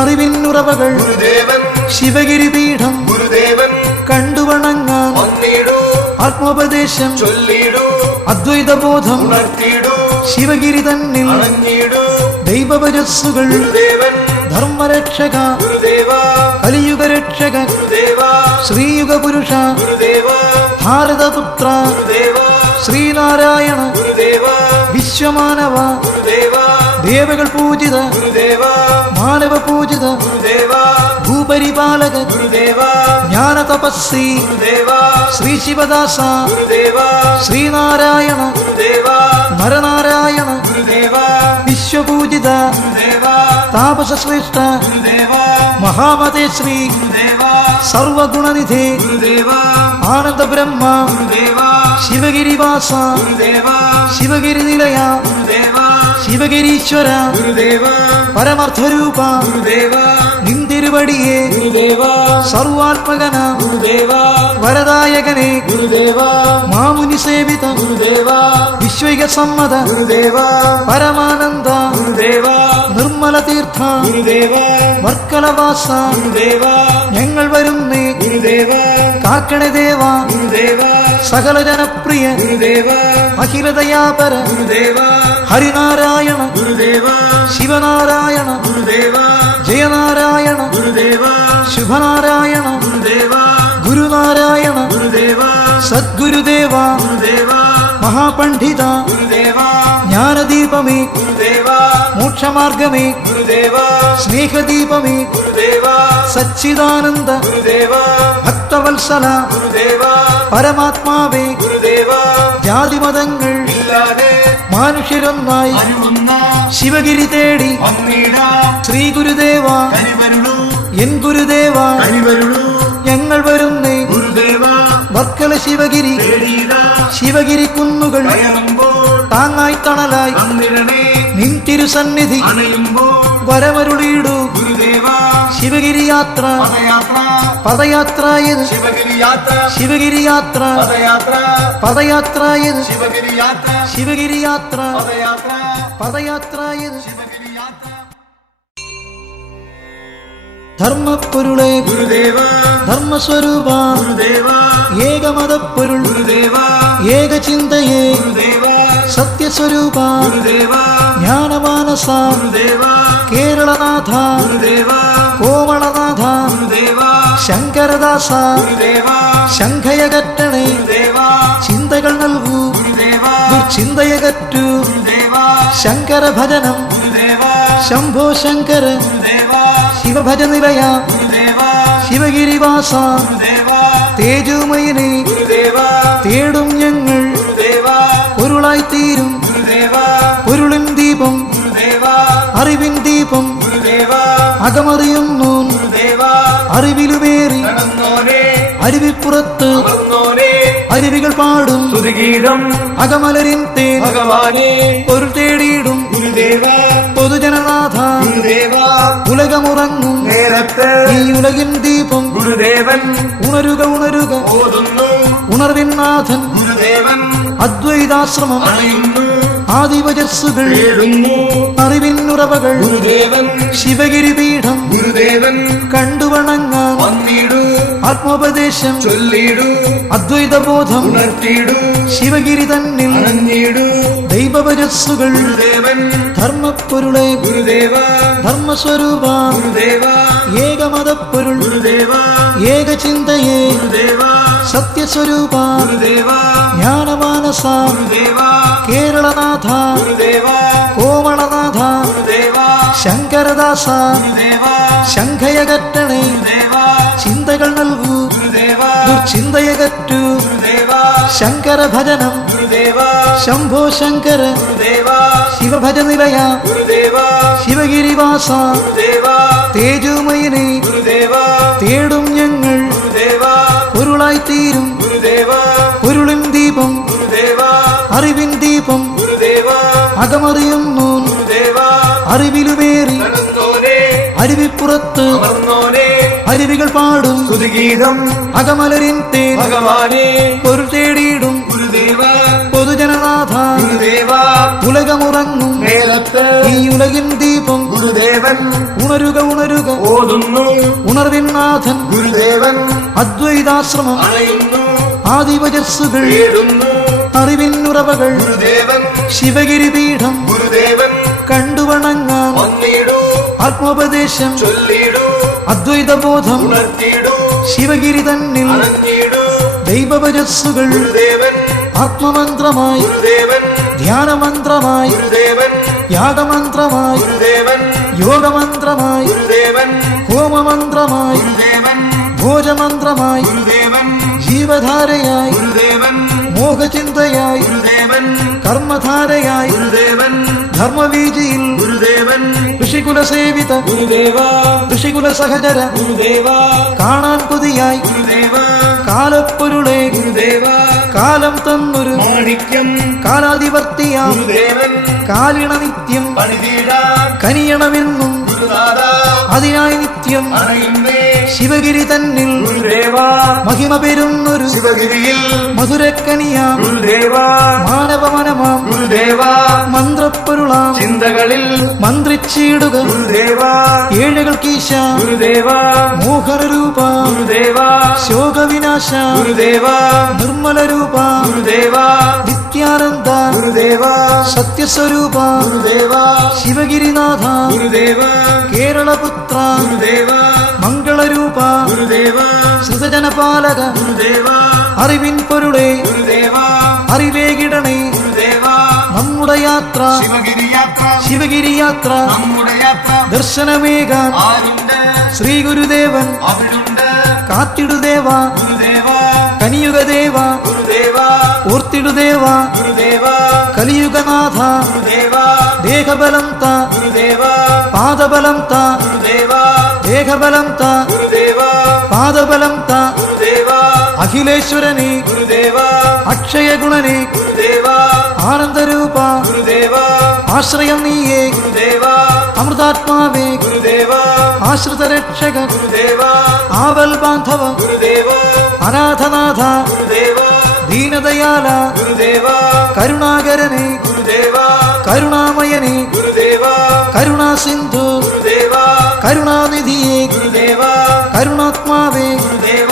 അറിവിൻ ഉറവകൾ ഗുരുദേവൻ ശിവഗിരി പീഠം ഗുരുദേവൻ കണ്ടുവണങ്ങാൻ വന്നിടൂ ആത്മോപദേശം ചൊല്ലിടൂ അദ്വൈതബോധം ഉണർത്തിടൂ ശിവഗിരി തന്നിൽ അണഞ്ഞിടൂ ദൈവഭജസ്സുകൾ ഗുരുദേവൻ ധർമ്മരക്ഷക ഗുരുദേവ കലിയുഗരക്ഷക ഗുരുദേവ ശ്രീയുഗ പുരുഷ ഗുരുദേവ ഭാരതപുത്ര ഗുരുദേവ ശ്രീനാരായണ ഗുരുദേവ വിശ്വമാനവ ഗുരുദേവ ദേവകൾ പൂജിത ഗുരുദേവ മാനവ പൂജിത ഗുരുദേവ ഭൂപരിപാലക ഗുരുദേവ ജ്ഞാന തപസ്സി ഗുരുദേവ ശ്രീ ശിവദാസ ഗുരുദേവ ശ്രീനാരായണ ഗുരുദേവ നരനാരായണ ഗുരുദേവ വിശ്വപൂജിത ഗുരുദേവ താപസ ശ്രേഷ്ഠ ഗുരുദേവ മഹാമതേ ശ്രീ ഗുരുദേവ സർവഗുണനിധേ ഗുരുദേവ ആനന്ദ ബ്രഹ്മ ഗുരുദേവ ശിവഗിരിവാസ ഗുരുദേവ ശിവഗിരി നിലയ ഗുരുദേവ ശിവഗിരീശ്വര ഗുരുദേവ പരമാർത്ഥരൂപ ഗുരുദേവ നിന്തിരുവടിയെ ഗുരുദേവ സർവാത്മകന ഗുരുദേവ വരദായകനെ ഗുരുദേവ മാമുനി സേവിത ഗുരുദേവ വിശ്വൈക സമ്മത ഗുരുദേവ പരമാനന്ദ ഗുരുദേവ നിർമ്മല തീർത്ഥ ഗുരുദേവ വർക്കലവാസ ഗുരുദേവ ഞങ്ങൾ വരുന്നേ ഗുരുദേവ കാക്കണേ ദേവ ഗുരുദേവ സകല ജനപ്രിയ ഗുരുദേവ അഖിലദയാപര ഗുരുദേവ ഹരിനാരായണ ഗുരുദേവ ശിവനാരായണ ഗുരുദേവ ജയനാരായണ ഗുരുദേവ ശുഭനാരായണ ഗുരുദേവ ഗുരുനാരായണ ഗുരുദേവ സദ്ഗുരുദേവ ഗുരുദേവ മഹാപണ്ഡിത ഗുരുദേവ ജ്ഞാനദീപമേ ഗുരുദേവ മോക്ഷമാർഗമേ ഗുരുദേവ സ്നേഹദീപമേ ഗുരുദേവ സച്ചിദാനന്ദ ഗുരുദേവ ഭക്തവത്സല ഗുരുദേവ പരമാത്മാവേ ഗുരുദേവ ജാതിമതങ്ങൾ ഇല്ലാതെ മനുഷ്യരൊന്നായി അനുവന്ന ശിവഗിരി തേടി വന്നിട ശ്രീ ഗുരുദേവ കനിവരുളൂ എൻ ഗുരുദേവ കനിവരുളൂ ഞങ്ങൾ വരുന്നേ ഗുരുദേവ വർക്കല ശിവഗിരി തേടിയിട ശിവഗിരി കുന്നുകൾ കയറുമ്പോൾ താങ്ങായി തണലായി വന്നിടണേ നിൻ തിരുസന്നിധി അണയുമ്പോൾ വരമരുളിയിടൂ ഗുരുദേവ ശിവഗിരി യാത്ര പദയാത്ര പദയാത്രായത് ശിവഗിരി യാത്ര ശിവഗിരി യാത്ര പദയാത്ര പദയാത്രായത് ശിവഗിരി യാത്ര ശിവഗിരി യാത്ര പദയാത്ര പദയാത്രായത് ശിവഗിരി യാത്ര ധർമ്മപ്പൊരുളെ ഗുരുദേവ ധർമ്മസ്വരൂപ ഗുരുദേവ ഏകമതപ്പൊരുൾ ഗുരുദേവ ഏകചിന്തയെ ഗുരുദേവ സത്യസ്വരൂപ ഗുരുദേവ ജ്ഞാനമാനസ ഗുരുദേവ കേരളനാഥ ഗുരുദേവ കോമളനാഥ ഗുരുദേവ ശങ്കരദാസ ഗുരുദേവ ശംഖയകറ്റണേ ഗുരുദേവ ചിന്തകൾ നൽകൂ ഗുരുദേവ ദുർചിന്തയകറ്റു ഗുരുദേവ ശങ്കര ഭജനം ഗുരുദേവ ശംഭോ ശങ്കര ഗുരുദേവ ശിവഭജ നിലയ ഗുരുദേവ ശിവഗിരിവാസ ഗുരുദേവ തേജോമയനെ ഗുരുദേവ തേടും ഞങ്ങൾ ഗുരുദേവ പൊരുളായി തീരും ഗുരുദേവ പൊരുളിൻ ദീപം ഗുരുദേവ അറിവിൻ ദീപം ഗുരുദേവ അകമറിയുന്നു ഗുരുദേവ അറിവിലുമേറി നടന്നോനെ അരുവിപ്പുറത്ത് അമർന്നോനെ അരുവികൾ പാടും സ്തുതിഗീതം അകമലരിൻ തേൻ ഭഗവാനെ പൊരുൾ തേടിയിടും ഗുരുദേവ പൊതുജനനാഥ ഗുരുദേവ ഉലകമുറങ്ങും നേരത്ത് ഈ ഉലകിൻ ദീപം ഗുരുദേവൻ ഉണരുക ഉണരുക ഓതുന്നു ഉണർവിൻ നാഥൻ ഗുരുദേവൻ അദ്വൈതാശ്രമം അണയുന്നു ആദിവചസ്സുകൾ തേടുന്നു അറിവിനുറവകൾ ഗുരുദേവൻ ശിവഗിരി പീഠം ഗുരുദേവൻ കണ്ടുവണങ്ങാൻ വന്നിടൂ ആത്മോപദേശം ചൊല്ലിടൂ അദ്വൈതബോധം ഉണർത്തിടൂ ശിവഗിരി തന്നിൽ അണഞ്ഞിടൂ ദൈവവചസ്സുകൾ ഗുരുദേവൻ ധർമ്മപ്പൊരുളെ ഗുരുദേവ ധർമ്മസ്വരൂപ ഗുരുദേവ ഏകമതപ്പൊരുൾ ഗുരുദേവ ഏകചിന്തയെ ഗുരുദേവ സത്യസ്വരൂപ ഗുരുദേവ ജ്ഞാനമാനസ ഗുരുദേവ കേരളനാഥ ഗുരുദേവ കോമളനാഥ ഗുരുദേവ ശങ്കരദാസ ഗുരുദേവ ശംഖയകറ്റണേ ഗുരുദേവ ചിന്തകൾ നൽകൂ ഗുരുദേവ ദുർചിന്തയകറ്റു ഗുരുദേവ ശങ്കര ഭജനം ഗുരുദേവ ശംഭോ ശങ്കര ഗുരുദേവ ശിവഭജനിലയ ഗുരുദേവ ശിവഗിരിവാസ ഗുരുദേവ തേജോമയനെ ഗുരുദേവ തേടും ഞങ്ങൾ ഗുരുദേവ പൊരുളായിത്തീരും ഗുരുദേവ പൊരുളിൻ ദീപം ഗുരുദേവ അറിവിൻ ദീപം ഗുരുദേവ അകമറിയുന്നു ഗുരുദേവ അറിവിലുമേറി നടന്നോനെ അരുവിപ്പുറത്ത് അമർന്നോനെ അരുവികൾ പാടും സ്തുതിഗീതം അകമലരിൻ തേൻ ഭഗവാനെ പൊരുൾ തേടിയിടും ഗുരുദേവ പൊതുജനനാഥ ഗുരുദേവ ഉലകമുറങ്ങും മേലത്ത് ഈ ഉലകിൻ ദീപം ഗുരുദേവൻ ഉണരുക ഉണരുക ഓതുന്നു ഉണർവിൻ നാഥൻ ഗുരുദേവൻ അദ്വൈതാശ്രമം അണയുന്നു ആദിവചസ്സുകൾ തേടുന്നു അറിവിനുറവകൾ ഗുരുദേവൻ ശിവഗിരി പീഠം ഗുരുദേവൻ കണ്ടുവണങ്ങാൻ വന്നിടൂ ആത്മോപദേശം ചൊല്ലിടൂ അദ്വൈതബോധം ഉണർത്തിടൂ ശിവഗിരി തന്നിൽ അണഞ്ഞിടൂ ദൈവവചസ്സുകൾ ഗുരുദേവൻ ആത്മമന്ത്രമായി ഗുരുദേവൻ ധ്യാനമന്ത്രമായി ഗുരുദേവൻ യാഗമന്ത്രമായി ഗുരുദേവൻ യോഗമന്ത്രമായി ഗുരുദേവൻ ഹോമമന്ത്രമായി ഗുരുദേവൻ ഭോജമന്ത്രമായി ഗുരുദേവൻ ജീവധാരയായി ഗുരുദേവൻ മോഹചിന്തയായി ഗുരുദേവൻ കർമ്മധാരയായി ഗുരുദേവൻ ധർമ്മവീജിയിൽ ഗുരുദേവൻ ഋഷികുല സേവിത ഗുരുദേവ ഋഷികുല സഹചര ഗുരുദേവ കാണാൻ കൊതിയായി ഗുരുദേവ കാലപ്പൊരുളെ ഗുരുദേവ കാലം തന്നൊരു മാണിക്യം കാലാധിപത്യയാം ഗുരുദേവൻ കാലിണ നിത്യം പണിതീടാൻ കനിയണമെന്നും ഗുരുനാഥ അതിനായി നിത്യം അണയുന്നേ ശിവഗിരി തന്നിൽ ഗുരുദേവ മഹിമ പെരുന്നൊരു ശിവഗിരിയിൽ മധുരക്കനിയാം ഗുരുദേവ മാനവമനമാം ഗുരുദേവ മന്ത്രപ്പൊരുളാം ചിന്തകളിൽ മന്ത്രിച്ചിടുക ഗുരുദേവ ഏഴകൾക്കീശ ഗുരുദേവ മോഹനരൂപ ഗുരുദേവ ശോകവിനാശ ഗുരുദേവ നിർമ്മലരൂപ ഗുരുദേവ നിത്യാനന്ദ ഗുരുദേവ സത്യസ്വരൂപ ഗുരുദേവ ശിവഗിരിനാഥ ഗുരുദേവ കേരളപുത്ര ഗുരുദേവ മംഗളരൂപ ഗുരുദേവ ശ്രുതജനപാലക ഗുരുദേവ അറിവിൻ പൊരുളെ ഗുരുദേവ അറിവേകിടണേ ഗുരുദേവ നമ്മുടെ യാത്ര ശിവഗിരി യാത്ര ശിവഗിരി യാത്ര നമ്മുടെ യാത്ര ദർശനമേകാൻ ആരുണ്ട് ശ്രീ ഗുരുദേവൻ അവിടുണ്ട് കാത്തിടുദേവ ഗുരുദേവ കനിയുഗദേവ ഗുരുദേവ ഓർത്തിടുദേവ ഗുരുദേവ കലിയുഗനാഥ ഗുരുദേവ ദേഹബലം ത ഗുരുദേവ പാദബലം ത ഗുരുദേവ ദേഹബലം ത ഗുരുദേവ പാദബലം ത ഗുരുദേവ അഖിലേശ്വരനെ ഗുരുദേവ അക്ഷയഗുണനെ ഗുരുദേവ ആനന്ദരൂപ ഗുരുദേവ ആശ്രയം നീയേ ഗുരുദേവ അമൃതാത്മാവേ ഗുരുദേവ ആശ്രിത രക്ഷക ഗുരുദേവ ആവൽ ബാന്ധവ ഗുരുദേവ അനാഥനാഥ ഗുരുദേവ ദീനദയാല ഗുരുദേവ കരുണാകരനെ ഗുരുദേവ കരുണാമയനെ ഗുരുദേവ കരുണാസിന്ധു ഗുരുദേവ കരുണാനിധിയെ ഗുരുദേവ കരുണാത്മാവേ ഗുരുദേവ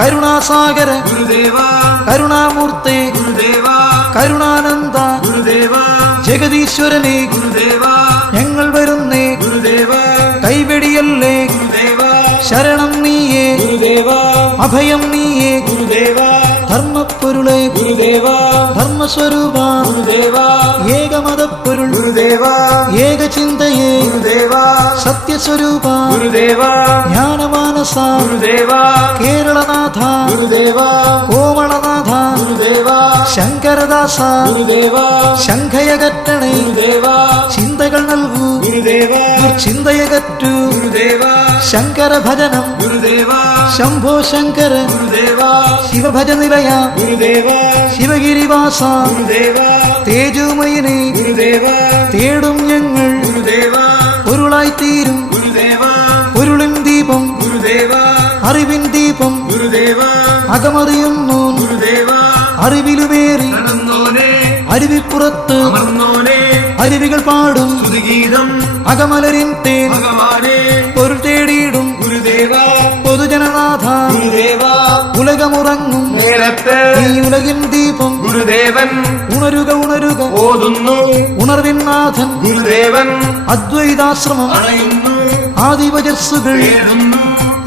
കരുണാസാഗര ഗുരുദേവ കരുണാമൂർത്തെ ഗുരുദേവ കരുണാനന്ദ ഗുരുദേവ ജഗദീശ്വരനെ ഗുരുദേവ ഞങ്ങൾ വരുന്നേ ഗുരുദേവ കൈവെടിയല്ലേ ഗുരുദേവ ശരണം നീയേ ഗുരുദേവ അഭയം നീയേ ഗുരുദേവ ധർമ്മപ്പൊരുളെ ഗുരുദേവ ധർമ്മസ്വരൂപ ഗുരുദേവ ഏകമതപ്പൊരുൾ ഗുരുദേവ ഏകചിന്തയെ ഗുരുദേവ സത്യസ്വരൂപ ഗുരുദേവ ജ്ഞാനമാനസ ഗുരുദേവ കേരളനാഥ ഗുരുദേവ കോമളനാഥ ഗുരുദേവ ശങ്കരദാസ ഗുരുദേവ ശംഖയകറ്റണേ ഗുരുദേവ ചിന്തകൾ നൽകൂ ഗുരുദേവ ദുർചിന്തയകറ്റു ഗുരുദേവ ശങ്കര ഭജനം ഗുരുദേവ ശംഭോ ശങ്കര ഗുരുദേവ ശിവഭജനിലയ ഗുരുദേവ ശിവഗിരിവാസ ഗുരുദേവ തേജോമയനെ ഗുരുദേവ തേടും ഞങ്ങൾ ഗുരുദേവ പൊരുളായിത്തീരും ഗുരുദേവ പൊരുളിൻ ദീപം ഗുരുദേവ അറിവിൻ ദീപം ഗുരുദേവ അകമറിയുന്നു ഗുരുദേവ അറിവിലുമേറി നടന്നോനെ അരുവിപ്പുറത്ത് അമർന്നോനെ അരുവികൾ പാടും സ്തുതിഗീതം അകമലരിൻ തേൻ ഭഗവാനെ പൊരുൾ തേടിയിടും ഗുരുദേവ പൊതുജനനാഥ ഗുരുദേവ ഉലകമുറങ്ങും നേരത്ത് ഈ ഉലകിൻ ദീപം ഗുരുദേവൻ ഉണരുക ഉണരുക ഓതുന്നു ഉണർവിൻ നാഥൻ ഗുരുദേവൻ അദ്വൈതാശ്രമം അണയുന്നു ആദിവജസ്സുകൾ തേടുന്നു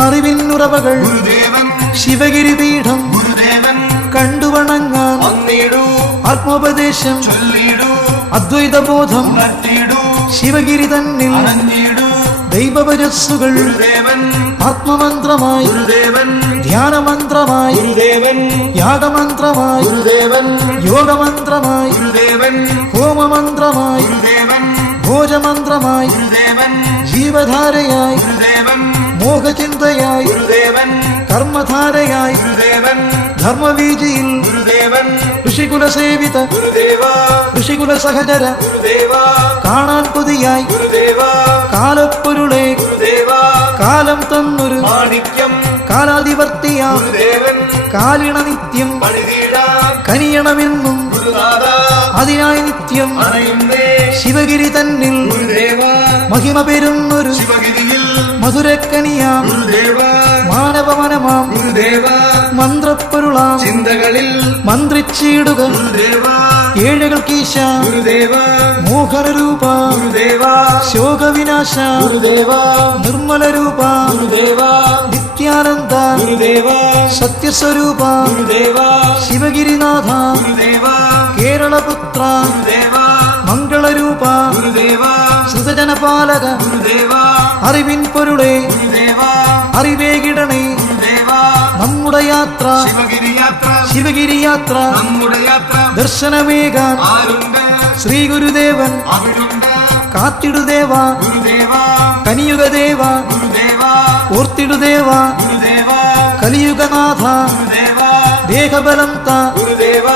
അറിവിനുറവകൾ ഗുരുദേവൻ ശിവഗിരി പീഠം ഗുരുദേവൻ കണ്ടുവണങ്ങാൻ വന്നിടൂ ആത്മോപദേശം ചൊല്ലിടൂ അദ്വൈതബോധം ഉണർത്തിടൂ ശിവഗിരി തന്നിൽ അണഞ്ഞിടൂ ദൈവവജസ്സുകൾ ഗുരുദേവൻ ആത്മമന്ത്രമായി ഗുരുദേവൻ ധ്യാനമന്ത്രമായി ഗുരുദേവൻ യാഗമന്ത്രമായി ഗുരുദേവൻ യോഗമന്ത്രമായി ഗുരുദേവൻ ഹോമമന്ത്രമായി ഗുരുദേവൻ ഭോജമന്ത്രമായി ഗുരുദേവൻ ജീവധാരയായി ഗുരുദേവൻ മോഹചിന്തയായി ഗുരുദേവൻ കർമ്മധാരയായി ഗുരുദേവൻ ധർമ്മവീജിയിൽ ഗുരുദേവൻ ഋഷികുല സേവിത ഗുരുദേവ ഋഷികുല സഹചര ഗുരുദേവ കാണാൻ കൊതിയായി ഗുരുദേവ കാലപ്പൊരുളെ ഗുരുദേവ കാലം തന്നൊരു മാണിക്യം കാലാധിപത്യാം ഗുരുദേവൻ കാലിണ നിത്യം പണിതീടാൻ കനിയണമെന്നും ഗുരുനാഥ അതിനായി നിത്യം അണയുന്നേ ശിവഗിരി തന്നിൽ ഗുരുദേവ മഹിമ പെരുന്നൊരു ശിവഗിരിയിൽ മധുരക്കനിയാം ഗുരുദേവ മാനവമനമാം ഗുരുദേവ മന്ത്രപ്പൊരുളാം ചിന്തകളിൽ മന്ത്രിച്ചിടുക ഗുരുദേവ ഏഴകൾക്കീശ ഗുരുദേവ മോഹനരൂപ ഗുരുദേവ ശോകവിനാശ ഗുരുദേവ നിർമ്മല രൂപ ഗുരുദേവ നിത്യാനന്ദ ഗുരുദേവ സത്യസ്വരൂപ ഗുരുദേവ ശിവഗിരിനാഥ ഗുരുദേവ കേരളപുത്ര ഗുരുദേവ മംഗളരൂപ ഗുരുദേവ ശ്രുതജനപാലക ഗുരുദേവ അറിവിൻ പൊരുളെ ഗുരുദേവ അറിവേകിടണേ ഗുരുദേവ നമ്മുടെ യാത്ര ശിവഗിരി യാത്ര ശിവഗിരി യാത്ര നമ്മുടെ യാത്ര ദർശനമേകാൻ ആരുണ്ട് ശ്രീ ഗുരുദേവൻ അവിടുണ്ട് കാത്തിടുദേവ ഗുരുദേവ കനിയുഗദേവ ഗുരുദേവ ഓർത്തിടുദേവ ഗുരുദേവ കലിയുഗനാഥ ഗുരുദേവ ദേഹബലം ത ഗുരുദേവ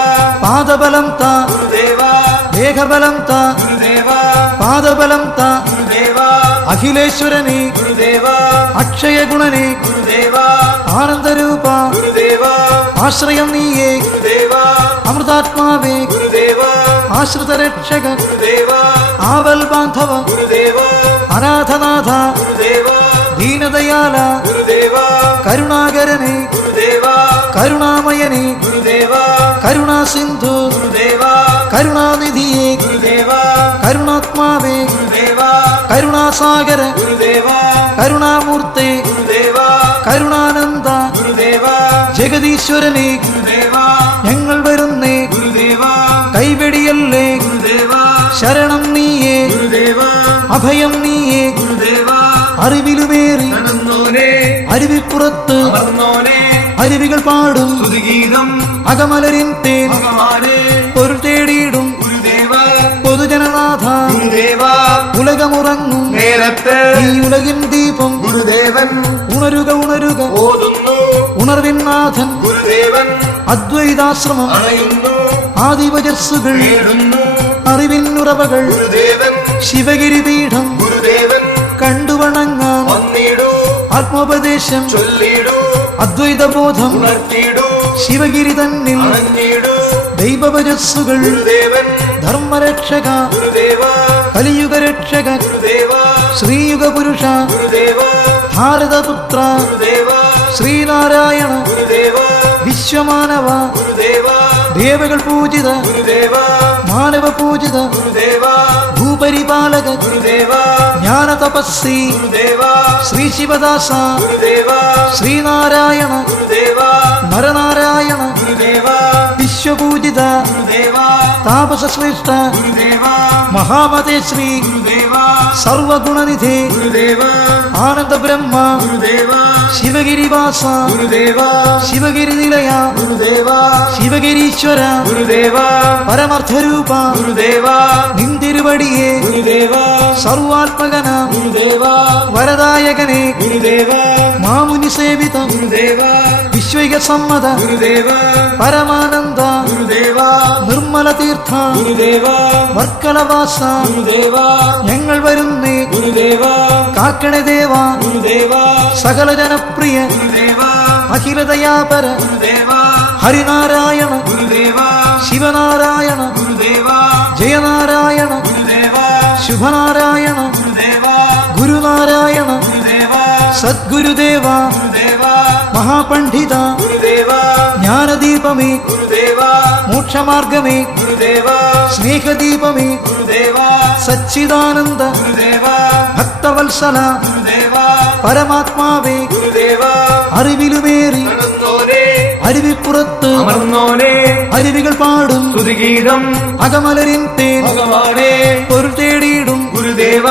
പാദബലം ത ഗുരുദേവ ദേഹബലം ത ഗുരുദേവ പാദബലം ത ഗുരുദേവ അഖിലേശ്വരനെ ഗുരുദേവ അക്ഷയഗുണനെ ഗുരുദേവ ആനന്ദരൂപ ഗുരുദേവ ആശ്രയം നീയേ ഗുരുദേവ അമൃതാത്മാവേ ഗുരുദേവ ആശ്രിതരക്ഷക ഗുരുദേവ ആവൽ ബാന്ധവ ഗുരുദേവ അനാഥനാഥ ഗുരുദേവ ദീനദയാല ഗുരുദേവ കരുണാകരനെ ഗുരുദേവ കരുണാമയനെ ഗുരുദേവ കരുണാസിന്ധു ഗുരുദേവ കരുണാനിധിയെ ഗുരുദേവ കരുണാത്മാവേ ഗുരുദേവ കരുണാസാഗര ഗുരുദേവ കരുണാമൂർത്തെ ഗുരുദേവ കരുണാനന്ദ ഗുരുദേവ ജഗദീശ്വരനെ ഗുരുദേവ ഞങ്ങൾ വരുന്നേ ഗുരുദേവ കൈവെടിയല്ലേ ഗുരുദേവ ശരണം നീയേ ഗുരുദേവ അഭയം നീയേ ഗുരുദേവ അറിവിലുമേറി നടന്നോനെ അരുവിപ്പുറത്ത് അമർന്നോനെ അരുവികൾ പാടും സ്തുതിഗീതം അകമലരിൻ തേൻ ഭഗവാനെ പൊരുൾ തേടിയിടും ഗുരുദേവ പൊതുജനനാഥ ഗുരുദേവ ഉലകമുറങ്ങും നേരത്ത് ഈ ഉലകിൻ ദീപം ഗുരുദേവൻ ഉണരുക ഉണരുക ഓതുന്നു ഉണർവിൻ നാഥൻ ഗുരുദേവൻ അദ്വൈതാശ്രമം അണയുന്നു ആദിവജസ്സുകൾ തേടുന്നു അറിവിനുറവകൾ ഗുരുദേവൻ ശിവഗിരി പീഠം ഗുരുദേവൻ കണ്ടുവണങ്ങാൻ വന്നിടൂ ആത്മോപദേശം ചൊല്ലിടൂ അദ്വൈതബോധം ഉണർത്തിടൂ ശിവഗിരി തന്നിൽ അണഞ്ഞിടൂ ദൈവവജസ്സുകൾ ഗുരുദേവൻ ധർമ്മരക്ഷക ഗുരുദേവ കലിയുഗരക്ഷക ഗുരുദേവ ശ്രീയുഗപുരുഷ ഗുരുദേവ ഭാരതപുത്ര ഗുരുദേവ ശ്രീനാരായണ ഗുരുദേവ വിശ്വമാനവ ഗുരുദേവ ദേവകൾ പൂജിത ഗുരുദേവ മാനവ പൂജിത ഗുരുദേവ ഭൂപരിപാലക ഗുരുദേവ ജ്ഞാന തപസ്സി ഗുരുദേവ ശ്രീ ശിവദാസ ഗുരുദേവ ശ്രീനാരായണ ഗുരുദേവ നരനാരായണ ഗുരുദേവ വിശ്വപൂജിത ഗുരുദേവ താപസശ്രേഷ്ഠ ഗുരുദേവ മഹാമതേ ശ്രീ ഗുരുദേവ സർവഗുണനിധി ഗുരുദേവ ആനന്ദ ബ്രഹ്മ ഗുരുദേവ ശിവഗിരിവാസ ഗുരുദേവ ശിവഗിരി നിലയ ഗുരുദേവ ശിവഗിരീശ്വര ഗുരുദേവ പരമാർത്ഥരൂപ ഗുരുദേവ നിന്തിരുവടിയെ ഗുരുദേവ സർവാത്മകന ഗുരുദേവ വരദായകനെ ഗുരുദേവ മാമുനി സേവിത ഗുരുദേവ വിശ്വൈക സമ്മത ഗുരുദേവ പരമാനന്ദ ഗുരുദേവ നിർമ്മല തീർത്ഥ ഗുരുദേവ വർക്കലവാസ ഗുരുദേവ ഞങ്ങൾ വരുന്നേ ഗുരുദേവ കാക്കണ ദേവ ഗുരുദേവ സകല ജനപ്രിയ ഗുരുദേവ അഖിലദയാപര ഗുരുദേവ ഹരിനാരായണ ഗുരുദേവ ശിവനാരായണ ഗുരുദേവ ജയനാരായണ ഗുരുദേവ ശുഭനാരായണ ഗുരുദേവ ഗുരുനാരായണ ഗുരുദേവ സദ്ഗുരുദേവ ഗുരുദേവ മഹാപണ്ഡിത ഗുരുദേവ ജ്ഞാനദീപമേ ഗുരുദേവ മോക്ഷമാർഗമേ ഗുരുദേവ സ്നേഹദീപമേ ഗുരുദേവ സച്ചിദാനന്ദ ഗുരുദേവ ഭക്തവത്സല ഗുരുദേവ പരമാത്മാവേ ഗുരുദേവ അറിവിലുമേറി കടന്നോനെ അരുവിപ്പുറത്ത് അമർന്നോനെ അരുവികൾ പാടും സ്തുതിഗീതം അകമലരിൻ തേൻ ഭഗവാനെ പൊരുൾ തേടിയിടും ഗുരുദേവ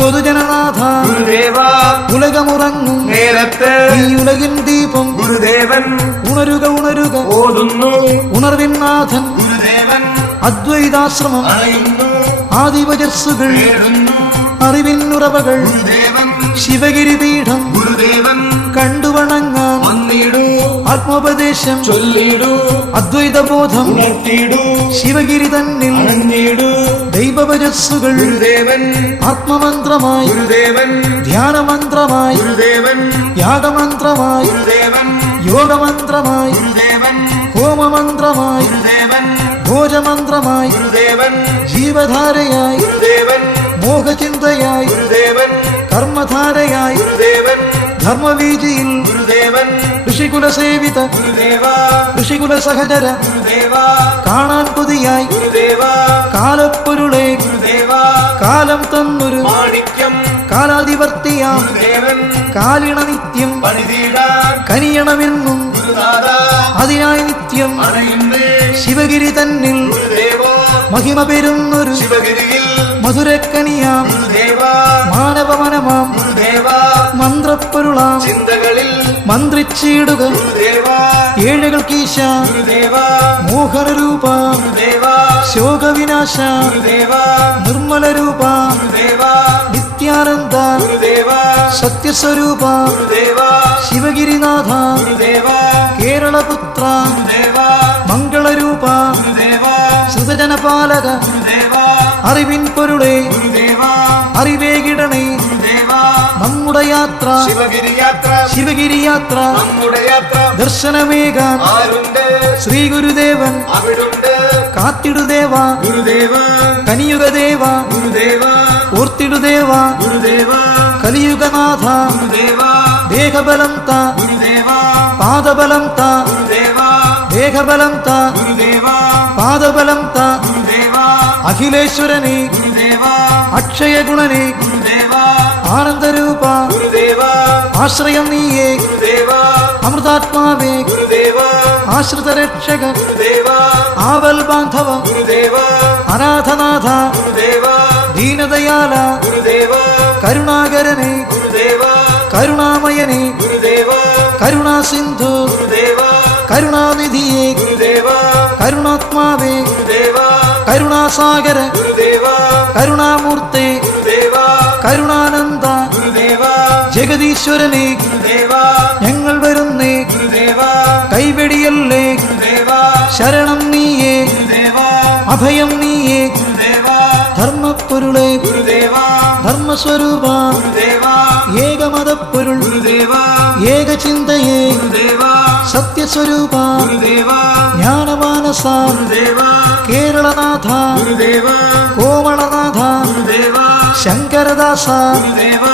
പൊതുജനനാഥ ഗുരുദേവ ഉലകമുറങ്ങും നേരത്ത് ഈ ഉലകിൻ ദീപം ഗുരുദേവൻ ഉണരുക ഉണരുക ഓതുന്നു ഉണർവിൻ നാഥൻ ഗുരുദേവൻ അദ്വൈതാശ്രമം അണയുന്നു ആദിവജസ്സുകൾ കേഴുന്നു അറിവിൻ ഉറവകൾ ഗുരുദേവൻ ശിവഗിരി പീഠം ഗുരുദേവൻ കണ്ടുവണങ്ങാൻ വന്നിടൂ ആത്മോപദേശം ചൊല്ലിടൂ അദ്വൈതബോധം ഉണർത്തിടൂ ശിവഗിരി തന്നിൽ അണഞ്ഞിടൂ ദൈവഭജസ്സുകൾ ഗുരുദേവൻ ആത്മമന്ത്രമായി ഗുരുദേവൻ ധ്യാനമന്ത്രമായി ഗുരുദേവൻ യാഗമന്ത്രമായി ഗുരുദേവൻ യോഗമന്ത്രമായി ഗുരുദേവൻ ഹോമമന്ത്രമായി ഗുരുദേവൻ ഭോജമന്ത്രമായി ഗുരുദേവൻ ജീവധാരയായി ഗുരുദേവൻ മോഹചിന്തയായി ഗുരുദേവൻ കർമ്മധാരയായി ഗുരുദേവൻ ധർമ്മവീജിയിൽ ഗുരുദേവൻ ഋഷികുല സേവിത ഗുരുദേവ ഋഷികുല സഹചര ഗുരുദേവ കാണാൻ കൊതിയായി ഗുരുദേവ കാലപ്പൊരുളെ ഗുരുദേവ കാലം തന്നൊരു മാണിക്യം കാലാധിപത്യാം ഗുരുദേവൻ കാലിണ നിത്യം പണിതീടാൻ കനിയണമെന്നും ഗുരുനാഥ അതിനായി നിത്യം അണയുന്നേ ശിവഗിരി തന്നിൽ ഗുരുദേവ മഹിമ പെരുന്നൊരു ശിവഗിരിയിൽ മധുരക്കനിയാം ഗുരുദേവ മാനവമനമാം ഗുരുദേവ മന്ത്രപ്പൊരുളാം ചിന്തകളിൽ മന്ത്രിച്ചിടുക ഗുരുദേവ ഏഴകൾക്കീശ ഗുരുദേവ മോഹനരൂപ ഗുരുദേവ ശോകവിനാശ ഗുരുദേവ നിർമ്മലരൂപ ഗുരുദേവ നിത്യാനന്ദ ഗുരുദേവ സത്യസ്വരൂപ ഗുരുദേവ ശിവഗിരിനാഥ ഗുരുദേവ കേരളപുത്ര ഗുരുദേവ മംഗളരൂപ ഗുരുദേവ ശ്രുതജനപാലക ഗുരുദേവ അറിവിൻ പൊരുളെ ഗുരുദേവ അറിവേകിടണേ ഗുരുദേവ നമ്മുടെ യാത്ര ശിവഗിരി യാത്ര ശിവഗിരി യാത്ര നമ്മുടെ യാത്ര ദർശനമേകാൻ ആരുണ്ട് ശ്രീ ഗുരുദേവൻ അവിടുണ്ട് കാത്തിടുദേവ ഗുരുദേവ കനിയുഗദേവ ഗുരുദേവ ഓർത്തിടുദേവ ഗുരുദേവ കലിയുഗനാഥ ഗുരുദേവ ദേഹബലം ത ഗുരുദേവ പാദബലം ത ഗുരുദേവ ദേഹബലം ത ഗുരുദേവ പാദബലം ത ഗുരുദേവ അഖിലേശ്വരനെ ഗുരുദേവ അക്ഷയഗുണനെ ഗുരുദേവ ആനന്ദരൂപ ഗുരുദേവ ആശ്രയം നീയേ ഗുരുദേവ അമൃതാത്മാവേ ഗുരുദേവ ആശ്രിതരക്ഷക ഗുരുദേവ ആവൽ ബാന്ധവ ഗുരുദേവ അനാഥനാഥ ഗുരുദേവ ദീനദയാല ഗുരുദേവ കരുണാകരനെ ഗുരുദേവ കരുണാമയനെ ഗുരുദേവ കരുണാസിന്ധു ഗുരുദേവ കരുണാനിധിയെ ഗുരുദേവ കരുണാത്മാവേ ഗുരുദേവ കരുണാസാഗര ഗുരുദേവ കരുണാമൂർത്തെ ഗുരുദേവ കരുണാനന്ദ ഗുരുദേവ ജഗദീശ്വരനെ ഗുരുദേവ ഞങ്ങൾ വരുന്നേ ഗുരുദേവ കൈവെടിയല്ലേ ഗുരുദേവ ശരണം നീയേ ഗുരുദേവ അഭയം നീയേ ഗുരുദേവ ധർമ്മപ്പൊരുളെ ഗുരുദേവ ധർമ്മസ്വരൂപ ഗുരുദേവ ഏകമതപ്പൊരുൾ ഗുരുദേവ ഏകചിന്തയേ ഗുരുദേവ സത്യസ്വരൂപ ഗുരുദേവ ജ്ഞാനമാനസ ഗുരുദേവ കേരളനാഥ ഗുരുദേവ കോമളനാഥ ഗുരുദേവ ശങ്കരദാസ ഗുരുദേവ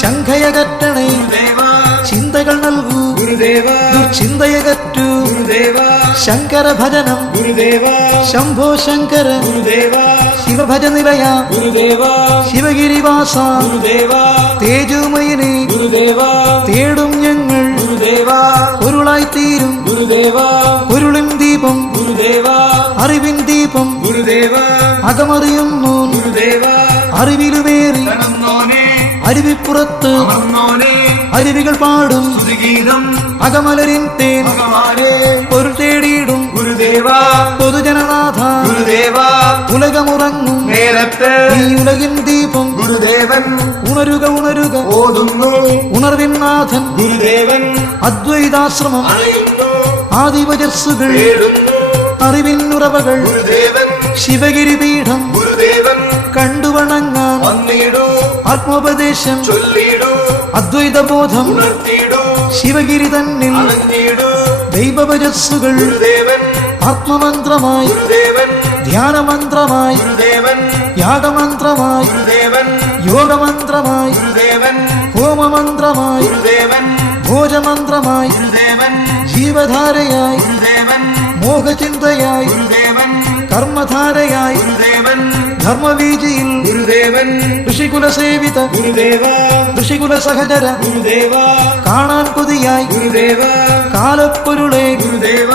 ശങ്കയകറ്റണേ ഗുരുദേവ ചിന്തകൾ നൽകൂ ഗുരുദേവ ദുർചിന്തയകറ്റു ഗുരുദേവ ശങ്കര ഭജനം ഗുരുദേവ ശംഭോ ശങ്കര ഗുരുദേവ ശിവഭജനിലയ ഗുരുദേവ ശിവഗിരിവാസ ഗുരുദേവ തേജോമയനെ ഗുരുദേവ തേടും ഞങ്ങൾ ഗുരുദേവ പൊരുളായി തീരും ഗുരുദേവ പൊരുളിൻ ദീപം ഗുരുദേവ അറിവിൻ ദീപം ഗുരുദേവ അകമറിയുന്നു ഗുരുദേവ അറിവിലുമേറി കടന്നോനെ അരുവിപ്പുറത്ത് അമർന്നോനെ അരുവികൾ പാടും സ്തുതിഗീതം അകമലരിൻ തേൻ ഭഗവാനെ പൊരുൾ തേടിയിടും ഗുരുദേവ പൊതുജനനാഥ ഗുരുദേവ ഉലകമുറങ്ങും നേരത്ത് ഈ ഉലകിൻ ദീപം ഗുരുദേവൻ ഉണരുക ഉണരുക ഓതുന്നു ഉണർവിൻ നാഥൻ ഗുരുദേവൻ അദ്വൈതാശ്രമം അണയുന്നു ആദിവജസ്സുകൾ തേടുന്നു അറിവിൻ ഉറവകൾ ഗുരുദേവൻ ശിവഗിരി പീഠം ഗുരുദേവൻ കണ്ടുവണങ്ങാൻ വന്നിടൂ ആത്മോപദേശം ചൊല്ലിടൂ അദ്വൈതബോധം ഉണർത്തിടൂ ശിവഗിരി തന്നിൽ അണഞ്ഞിടൂ ദൈവ ദൈവവചസ്സുകൾ ഗുരുദേവൻ ആത്മമന്ത്രമായി ഗുരുദേവൻ ധ്യാനമന്ത്രമായി ഗുരുദേവൻ യാഗമന്ത്രമായി ഗുരുദേവൻ യോഗമന്ത്രമായി ഗുരുദേവൻ ഹോമമന്ത്രമായി ഗുരുദേവൻ ഭോജമന്ത്രമായി ഗുരുദേവൻ ജീവധാരയായി ഗുരുദേവൻ മോഹചിന്തയായി ഗുരുദേവൻ കർമ്മധാരയായി ഗുരുദേവൻ ധർമ്മവീജിയിൽ ഗുരുദേവൻ ഋഷികുല സേവിത ഗുരുദേവ ഋഷികുല സഹചര ഗുരുദേവ കാണാൻ കൊതിയായി ഗുരുദേവ കാലപ്പൊരുളെ ഗുരുദേവ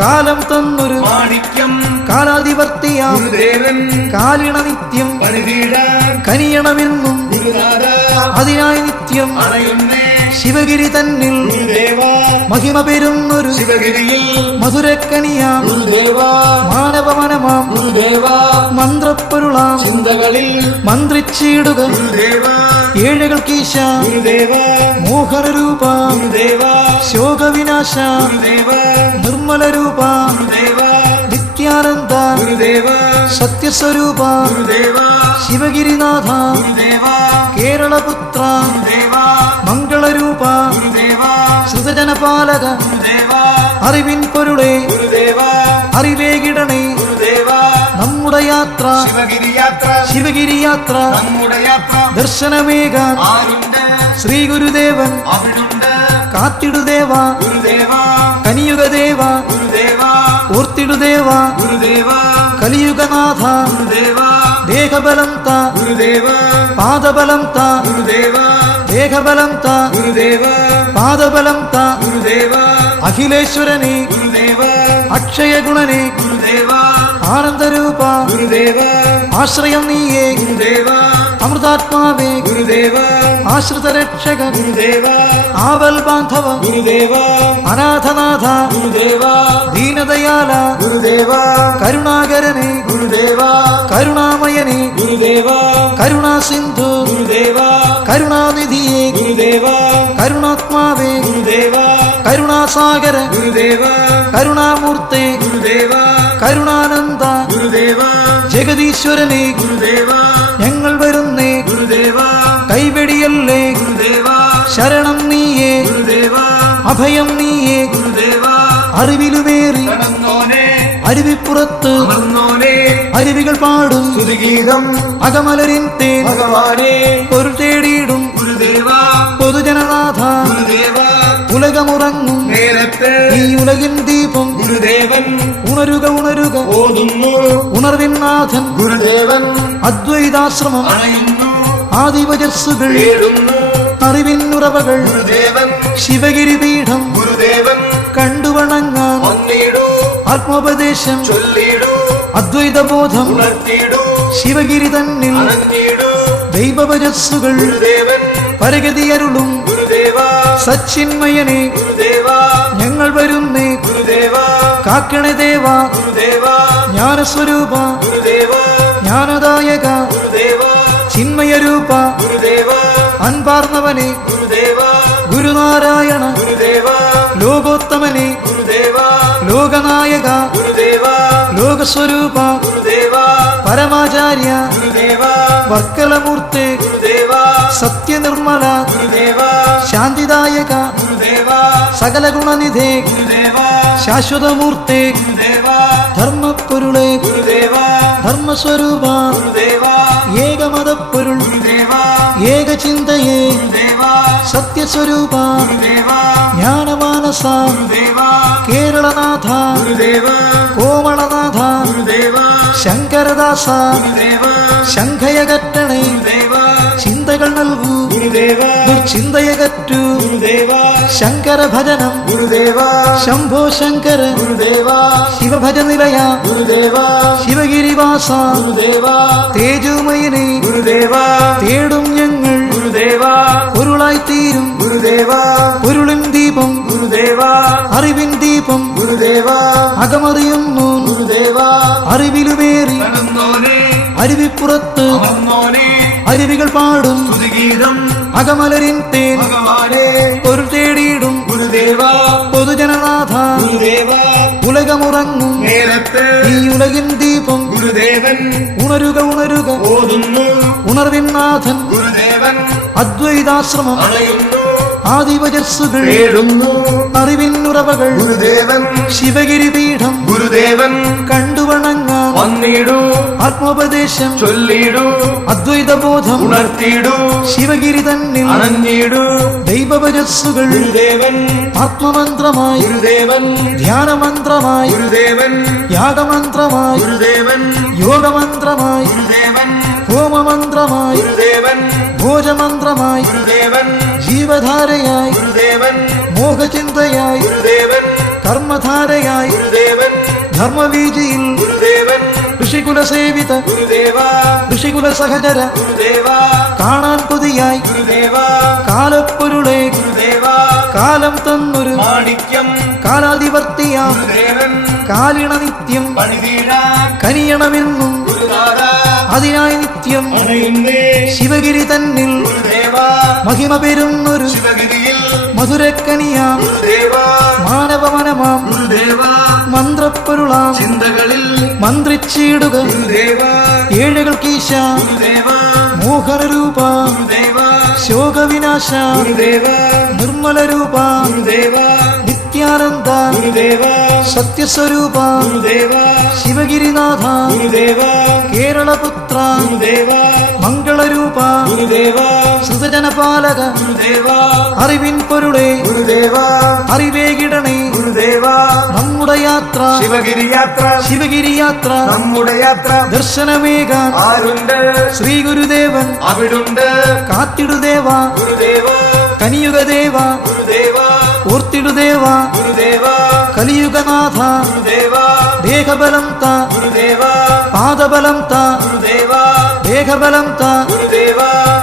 കാലം തന്നൊരു മാണിക്യം കാലാധിപത്യാം ഗുരുദേവൻ കാലിണ നിത്യം പണിതീടാൻ കനിയണമെന്നും ഗുരുനാഥ അതിനായി നിത്യം അണയുന്നേ ശിവഗിരി തന്നിൽ ഗുരുദേവ മഹിമ പെരുന്നൊരു ശിവഗിരിയിൽ മധുരക്കനിയാം ഗുരുദേവ മാനവമനമാം ഗുരുദേവ മന്ത്രപ്പൊരുളാം ചിന്തകളിൽ മന്ത്രിച്ചിടുക ഗുരുദേവ ഏഴുകൾക്കീശ ഗുരുദേവ മോഹനരൂപ ഗുരുദേവ ശോകവിനാശ ഗുരുദേവ നിർമ്മലരൂപ ഗുരുദേവ നിത്യാനന്ദ ഗുരുദേവ സത്യസ്വരൂപ ഗുരുദേവ ശിവഗിരിനാഥ ഗുരുദേവ കേരളപുത്ര ഗുരുദേവ മംഗളരൂപ ഗുരുദേവ ശ്രുതജനപാലക ഗുരുദേവ അറിവിൻ പൊരുളെ ഗുരുദേവ അറിവേകിടണേ ഗുരുദേവ നമ്മുടെ യാത്ര ശിവഗിരി യാത്ര ശിവഗിരി യാത്ര നമ്മുടെ യാത്ര ദർശനമേകാൻ ആരുണ്ട് ശ്രീ ഗുരുദേവൻ അവിടുണ്ട് കാത്തിടുദേവ ഗുരുദേവ കനിയുഗദേവ ഗുരുദേവ ഓർത്തിടുദേവ ഗുരുദേവ കലിയുഗനാഥ ഗുരുദേവ ദേഹബലം ത ഗുരുദേവ പാദബലം ത ഗുരുദേവ ദേഹബലം ത ഗുരുദേവ പാദബലം ത ഗുരുദേവ അഖിലേശ്വരനെ ഗുരുദേവ അക്ഷയഗുണനെ ഗുരുദേവ ആനന്ദരൂപ ഗുരുദേവ ആശ്രയം നീയേ ഗുരുദേവ അമൃതാത്മാവേ ഗുരുദേവ ആശ്രിത രക്ഷക ഗുരുദേവ ആവൽ ബാന്ധവ ഗുരുദേവ അനാഥനാഥ ഗുരുദേവ ദീനദയാല ഗുരുദേവ കരുണാകരനെ ഗുരുദേവ കരുണാമയനെ ഗുരുദേവ കരുണാസിന്ധു ഗുരുദേവ കരുണാനിധിയെ ഗുരുദേവ കരുണാത്മാവേ ഗുരുദേവ കരുണാസാഗര ഗുരുദേവ കരുണാമൂർത്തെ ഗുരുദേവ കരുണാനന്ദ ഗുരുദേവ ജഗദീശ്വരനെ ഗുരുദേവ ഞങ്ങൾ വരുന്നേ ഗുരുദേവ കൈവെടിയല്ലേ ഗുരുദേവ ശരണം നീയേ ഗുരുദേവ അഭയം നീയേ ഗുരുദേവ അറിവിലുമേറി കടന്നോനെ അരുവിപ്പുറത്ത് അമർന്നോനെ അരുവികൾ പാടും സ്തുതിഗീതം അകമലരിൻ തേൻ ഭഗവാനെ പൊരുൾ തേടിയിടും ഗുരുദേവ പൊതുജനനാഥ ഗുരുദേവ ഉലകമുറങ്ങും നേരത്തെ ഈ ഉലകിൻ ദീപം ഗുരുദേവൻ ഉണരുക ഉണരുക ഓതുന്നു ഉണർവിൻ നാഥൻ ഗുരുദേവൻ അദ്വൈതാശ്രമം അണയുന്നു ആദിവചസ്സുകൾ തേടുന്നു അറിവിൻ ഉറവകൾ ഗുരുദേവൻ ശിവഗിരി പീഠം ഗുരുദേവൻ കണ്ടുവണങ്ങാൻ വന്നിടൂ ആത്മോപദേശം ചൊല്ലിടൂ അദ്വൈതബോധം ഉണർത്തിടൂ ശിവഗിരി തന്നിൽ അണഞ്ഞിടൂ ദൈവവചസ്സുകൾ ഗുരുദേവൻ പരഗതിയരുളും ഗുരുദേവ സച്ചിന്മയനെ ഗുരുദേവ ഞങ്ങൾ വരുന്നേ ഗുരുദേവ കാക്കണേ ദേവ ഗുരുദേവ ജ്ഞാനസ്വരൂപ ഗുരുദേവ ജ്ഞാനദായക ഗുരുദേവ ചിന്മയരൂപ ഗുരുദേവ അൻപാർന്നവനെ ഗുരുദേവ ഗുരുനാരായണ ഗുരുദേവ ലോകോത്തമനെ ഗുരുദേവ ലോകനായക ഗുരുദേവ ലോകസ്വരൂപ ഗുരുദേവ പരമാചാര്യ ഗുരുദേവ വർക്കലമൂർത്തെ ഗുരുദേവ സത്യനിർമ്മല ഗുരുദേവ ശാന്തിദായക ഗുരുദേവ സകല ഗുണനിധേ ഗുരുദേവ ശാശ്വതമൂർത്തെ ഗുരുദേവ ധർമ്മപ്പൊരുളെ ഗുരുദേവ ധർമ്മസ്വരൂപ ഗുരുദേവ ഏകമതപ്പൊരുൾ ഗുരുദേവ ഏകചിന്തയെ ഗുരുദേവ സത്യസ്വരൂപ ഗുരുദേവ ജ്ഞാനമാനസ ഗുരുദേവ കേരളനാഥ ഗുരുദേവ കോമളനാഥ ഗുരുദേവ ശങ്കരദാസ ഗുരുദേവ ശംഖയകറ്റണേ ഗുരുദേവ ചിന്തകൾ നൽകൂ ഗുരുദേവ ദുർചിന്തയകറ്റു ഗുരുദേവ ശങ്കര ഭജനം ഗുരുദേവ ശംഭോ ശങ്കര ഗുരുദേവ ശിവഭജ നിലയ ഗുരുദേവ ശിവഗിരിവാസ ഗുരുദേവ തേജോമയനെ ഗുരുദേവ തേടും ഞങ്ങൾ ഗുരുദേവ പൊരുളായി തീരും ഗുരുദേവ പൊരുളിൻ ദീപം ഗുരുദേവ അറിവിൻ ദീപം ഗുരുദേവ അകമറിയുന്നു ഗുരുദേവ അറിവിലുമേറി കടന്നോനെ അരുവിപ്പുറത്ത് അമർന്നോനെ അരുവികൾ പാടും സ്തുതിഗീതം അകമലരിൻ തേൻ ഭഗവാനെ പൊരുൾ തേടിയിടും ഗുരുദേവ പൊതുജനനാഥ ഗുരുദേവ ഉലകമുറങ്ങും നേരത്തെ ഈ ഉലകിൻ ദീപം ഗുരുദേവൻ ഉണരുക ഉണരുക ഓതുന്നു ഉണർവിൻ നാഥൻ ഗുരുദേവൻ അദ്വൈതാശ്രമം അണയുന്നു ആദിവചസ്സുകൾ തേടുന്നു അറിവിനുറവകൾ ഗുരുദേവൻ ശിവഗിരി പീഠം ഗുരുദേവൻ കണ്ടുവണങ്ങാം വന്നിടൂ ആത്മോപദേശം ചൊല്ലിടൂ അദ്വൈതബോധം ഉണർത്തിടൂ ശിവഗിരി തന്നിൽ അണഞ്ഞിടൂ ദൈവവചസ്സുകൾ ഗുരുദേവൻ ആത്മമന്ത്രമായി ഗുരുദേവൻ ധ്യാനമന്ത്രമായി ഗുരുദേവൻ യാഗമന്ത്രമായി ഗുരുദേവൻ യോഗമന്ത്രമായി ഗുരുദേവൻ ഹോമമന്ത്രമായി ഗുരുദേവൻ ഭോജമന്ത്രമായി ഗുരുദേവൻ ജീവധാരയായി ഗുരുദേവൻ മോഹചിന്തയായി ഗുരുദേവൻ കർമ്മധാരയായി ഗുരുദേവൻ ധർമ്മവീജിയിൽ ഗുരുദേവൻ ഋഷികുലസേവിത ഗുരുദേവ ഋഷികുല സഹചര ഗുരുദേവ കാണാൻ കൊതിയായി ഗുരുദേവ കാലപ്പൊരുളെ ഗുരുദേവ കാലം തന്നൊരു മാണിക്യം കാലാധിപത്യാം ഗുരുദേവൻ കാലിണ നിത്യം പണിതീരാൻ കനിയണമെന്നും ഗുരുനാഥ അതിനായി നിത്യം അണയുന്നേ ശിവഗിരി തന്നിൽ ഗുരുദേവ മഹിമ പെരുന്നൊരു ശിവഗിരിയിൽ മധുരക്കനിയാം ഗുരുദേവ മാനവമനമാം ഗുരുദേവ മന്ത്രപ്പൊരുളാം ചിന്തകളിൽ മന്ത്രിച്ചിടുക ഗുരുദേവ ഏഴകൾക്കീശ ഗുരുദേവ മോഹനരൂപ ഗുരുദേവ ശോകവിനാശ ഗുരുദേവ നിർമ്മലരൂപ ഗുരുദേവ നിത്യാനന്ദ ഗുരുദേവ സത്യസ്വരൂപ ഗുരുദേവ ശിവഗിരിനാഥ ഗുരുദേവ കേരളപുത്ര ഗുരുദേവ മംഗളരൂപ ഗുരുദേവ സൃതജനപാലക ഗുരുദേവ അറിവിൻ പൊരുളെ ഗുരുദേവ അറിവേകിടണേ ഗുരുദേവ നമ്മുടെ യാത്ര ശിവഗിരി യാത്ര ശിവഗിരി യാത്ര നമ്മുടെ യാത്ര ദർശനമേകാൻ ആരുണ്ട് ശ്രീ ഗുരുദേവൻ അവിടുണ്ട് കാത്തിടുദേവ ഗുരുദേവ കനിയുഗദേവ ഗുരുദേവ ഓർത്തിടുദേവ ഗുരുദേവ കലിയുഗനാഥ ഗുരുദേവ ദേഹബലം ത ഗുരുദേവ പാദബലം ത ഗുരുദേവ ദേഹബലം ത ഗുരുദേവ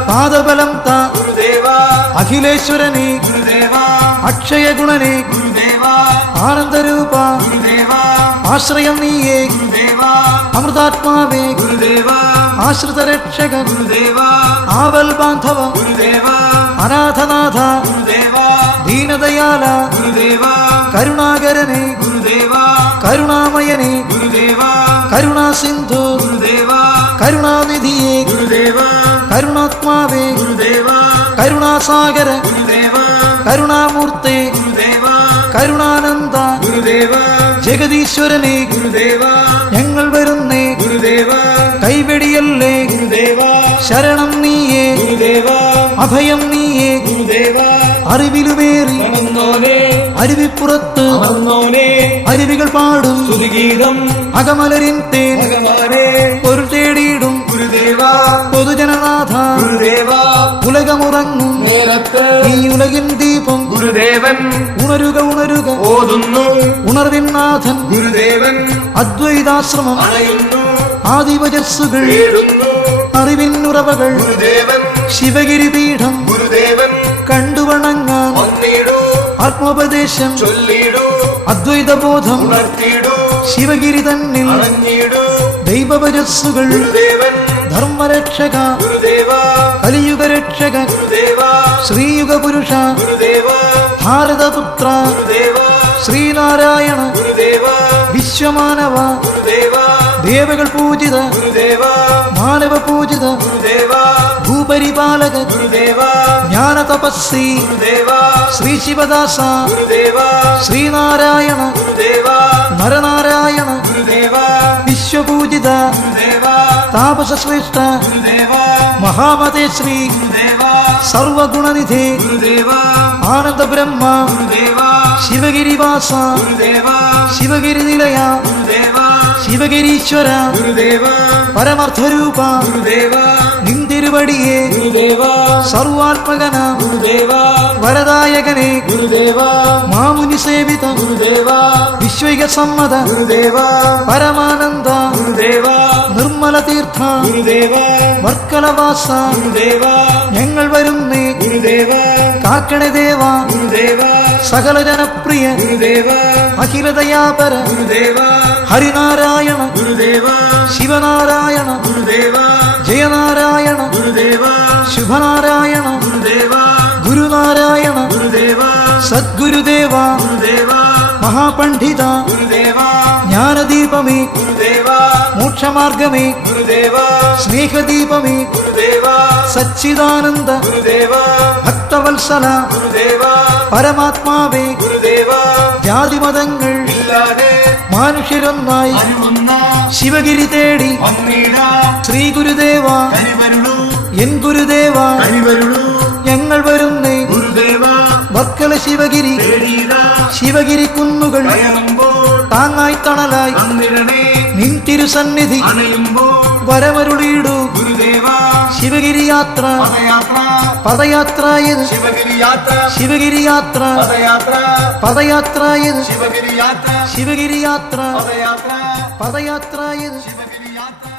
പാദബലം ത ഗുരുദേവ അഖിലേശ്വരനെ ഗുരുദേവ അക്ഷയഗുണനെ ഗുരുദേവ ആനന്ദരൂപ ഗുരുദേവ ആശ്രയം നീയേ ഗുരുദേവ അമൃതാത്മാവേ ഗുരുദേവ ആശ്രിത രക്ഷകൻ ഗുരുദേവ ആവൽ ബാന്ധവ ഗുരുദേവ അനാഥനാഥ ഗുരുദേവ ദീനദയാല ഗുരുദേവ കരുണാകരനെ ഗുരുദേവ കരുണാമയനെ ഗുരുദേവ കരുണാസിന്ധു ഗുരുദേവ കരുണാനിധിയെ ഗുരുദേവ കരുണാത്മാവേ ഗുരുദേവ കരുണാസാഗര ഗുരുദേവ കരുണാമൂർത്തെ ഗുരുദേവ കരുണാനന്ദ ഗുരുദേവ ജഗദീശ്വരനെ ഗുരുദേവ ഞങ്ങൾ വരുന്നേ ഗുരുദേവ കൈവെടിയല്ലേ ഗുരുദേവ ശരണം നീയേ ഗുരുദേവ അഭയം നീയേ ഗുരുദേവ അറിവിലുമേറി അമർന്നോനെ അരുവിപ്പുറത്ത് അമർന്നോനെ അരുവികൾ പാടും സ്തുതിഗീതം അകമലരിൻ തേൻ ഭഗവാനെ ഒരു തേടിയിടും ഗുരുദേവ പൊതുജനനാഥ ഗുരുദേവ ഉലകമുറങ്ങും നേരത്ത് ഈ ഉലകിൻ ദീപം ഗുരുദേവൻ ഉണരുക ഉണരുക ഓതുന്നു ഉണർവിൻ നാഥൻ ഗുരുദേവൻ അദ്വൈതാശ്രമം അണയുന്നു ആദിവചസ്സുകൾ തേടുന്നു അറിവിനുറവകൾ ഗുരുദേവൻ ശിവഗിരി പീഠം ഗുരുദേവൻ കണ്ടുവണങ്ങാൻ വന്നിടൂ ആത്മോപദേശം ചൊല്ലിടൂ അദ്വൈതബോധം ഉണർത്തിടൂ ശിവഗിരി തന്നിൽ അണഞ്ഞിടൂ ദൈവവചസ്സുകൾ ഗുരുദേവൻ ധർമ്മരക്ഷക ഗുരുദേവ കലിയുഗരക്ഷക ഗുരുദേവ ശ്രീയുഗപുരുഷ ഗുരുദേവ ഭാരതപുത്ര ഗുരുദേവ ശ്രീനാരായണ ഗുരുദേവ വിശ്വമാനവ ഗുരുദേവ ദേവകൾ പൂജിത ഗുരുദേവ മാനവ പൂജിത ഗുരുദേവ ഭൂപരിപാലക ഗുരുദേവ ജ്ഞാന തപസ്സി ഗുരുദേവ ശ്രീ ശിവദാസ ഗുരുദേവ ശ്രീനാരായണ ഗുരുദേവ നരനാരായണ ഗുരുദേവ വിശ്വപൂജിത ഗുരുദേവ താപസശ്രേഷ്ഠ ഗുരുദേവ മഹാമതേ ശ്രീ ഗുരുദേവ സർവഗുണനിധേ ഗുരുദേവ ആനന്ദ ബ്രഹ്മ ഗുരുദേവ ശിവഗിരിവാസ ഗുരുദേവ ശിവഗിരി നിലയ ഗുരുദേവ ശിവഗിരീശ്വര ഗുരുദേവ പരമാർത്ഥരൂപ ഗുരുദേവ നിന്തിരുവടിയെ ഗുരുദേവ സർവാത്മകന ഗുരുദേവ വരദായകനെ ഗുരുദേവ മാമുനി സേവിത ഗുരുദേവ വിശ്വൈക സമ്മത ഗുരുദേവ പരമാനന്ദ ഗുരുദേവ നിർമ്മല തീർത്ഥ ഗുരുദേവ വർക്കലവാസ ഗുരുദേവ ഞങ്ങൾ വരുന്നേ ഗുരുദേവ കാക്കണേ ദേവ ഗുരുദേവ സകല ജനപ്രിയ ഗുരുദേവ അഖിലദയാപര ഗുരുദേവ ഹരിനാരായണ ഗുരുദേവ ശിവനാരായണ ഗുരുദേവ ജയനാരായണ ഗുരുദേവ ശുഭനാരായണ ഗുരുദേവ ഗുരുനാരായണ ഗുരുദേവ സദ്ഗുരുദേവ ഗുരുദേവ മഹാപണ്ഡിത ഗുരുദേവ ജ്ഞാനദീപമേ ഗുരുദേവ മോക്ഷമാർഗമേ ഗുരുദേവ സ്നേഹദീപമേ ഗുരുദേവ സച്ചിദാനന്ദ ഗുരുദേവ ഭക്തവത്സല ഗുരുദേവ പരമാത്മാവേ ഗുരുദേവ ജാതിമതങ്ങൾ ഇല്ലാതെ മനുഷ്യരൊന്നായി അനുവന്ന ശിവഗിരി തേടി വന്നീട ശ്രീ ഗുരുദേവ കനിവരുളു എൻ ഗുരുദേവ കനിവരുളു ഞങ്ങൾ വരുന്നേ ഗുരുദേവ വർക്കല ശിവഗിരി തേടീട ശിവഗിരി കുന്നുകൾ കയറുമ്പോൾ താങ്ങായി തണലായി വന്നിടണേ നിൻ തിരുസന്നിധി അണയുമ്പോൾ വരമരുളിയിടൂ ഗുരുദേവ ശിവഗിരി യാത്ര പദയാത്ര പദയാത്രായത് ശിവഗിരി യാത്ര ശിവഗിരി യാത്ര പദയാത്ര പദയാത്രായത് ശിവഗിരി യാത്ര ശിവഗിരി യാത്ര പദയാത്ര പദയാത്രായത് ശിവഗിരി യാത്ര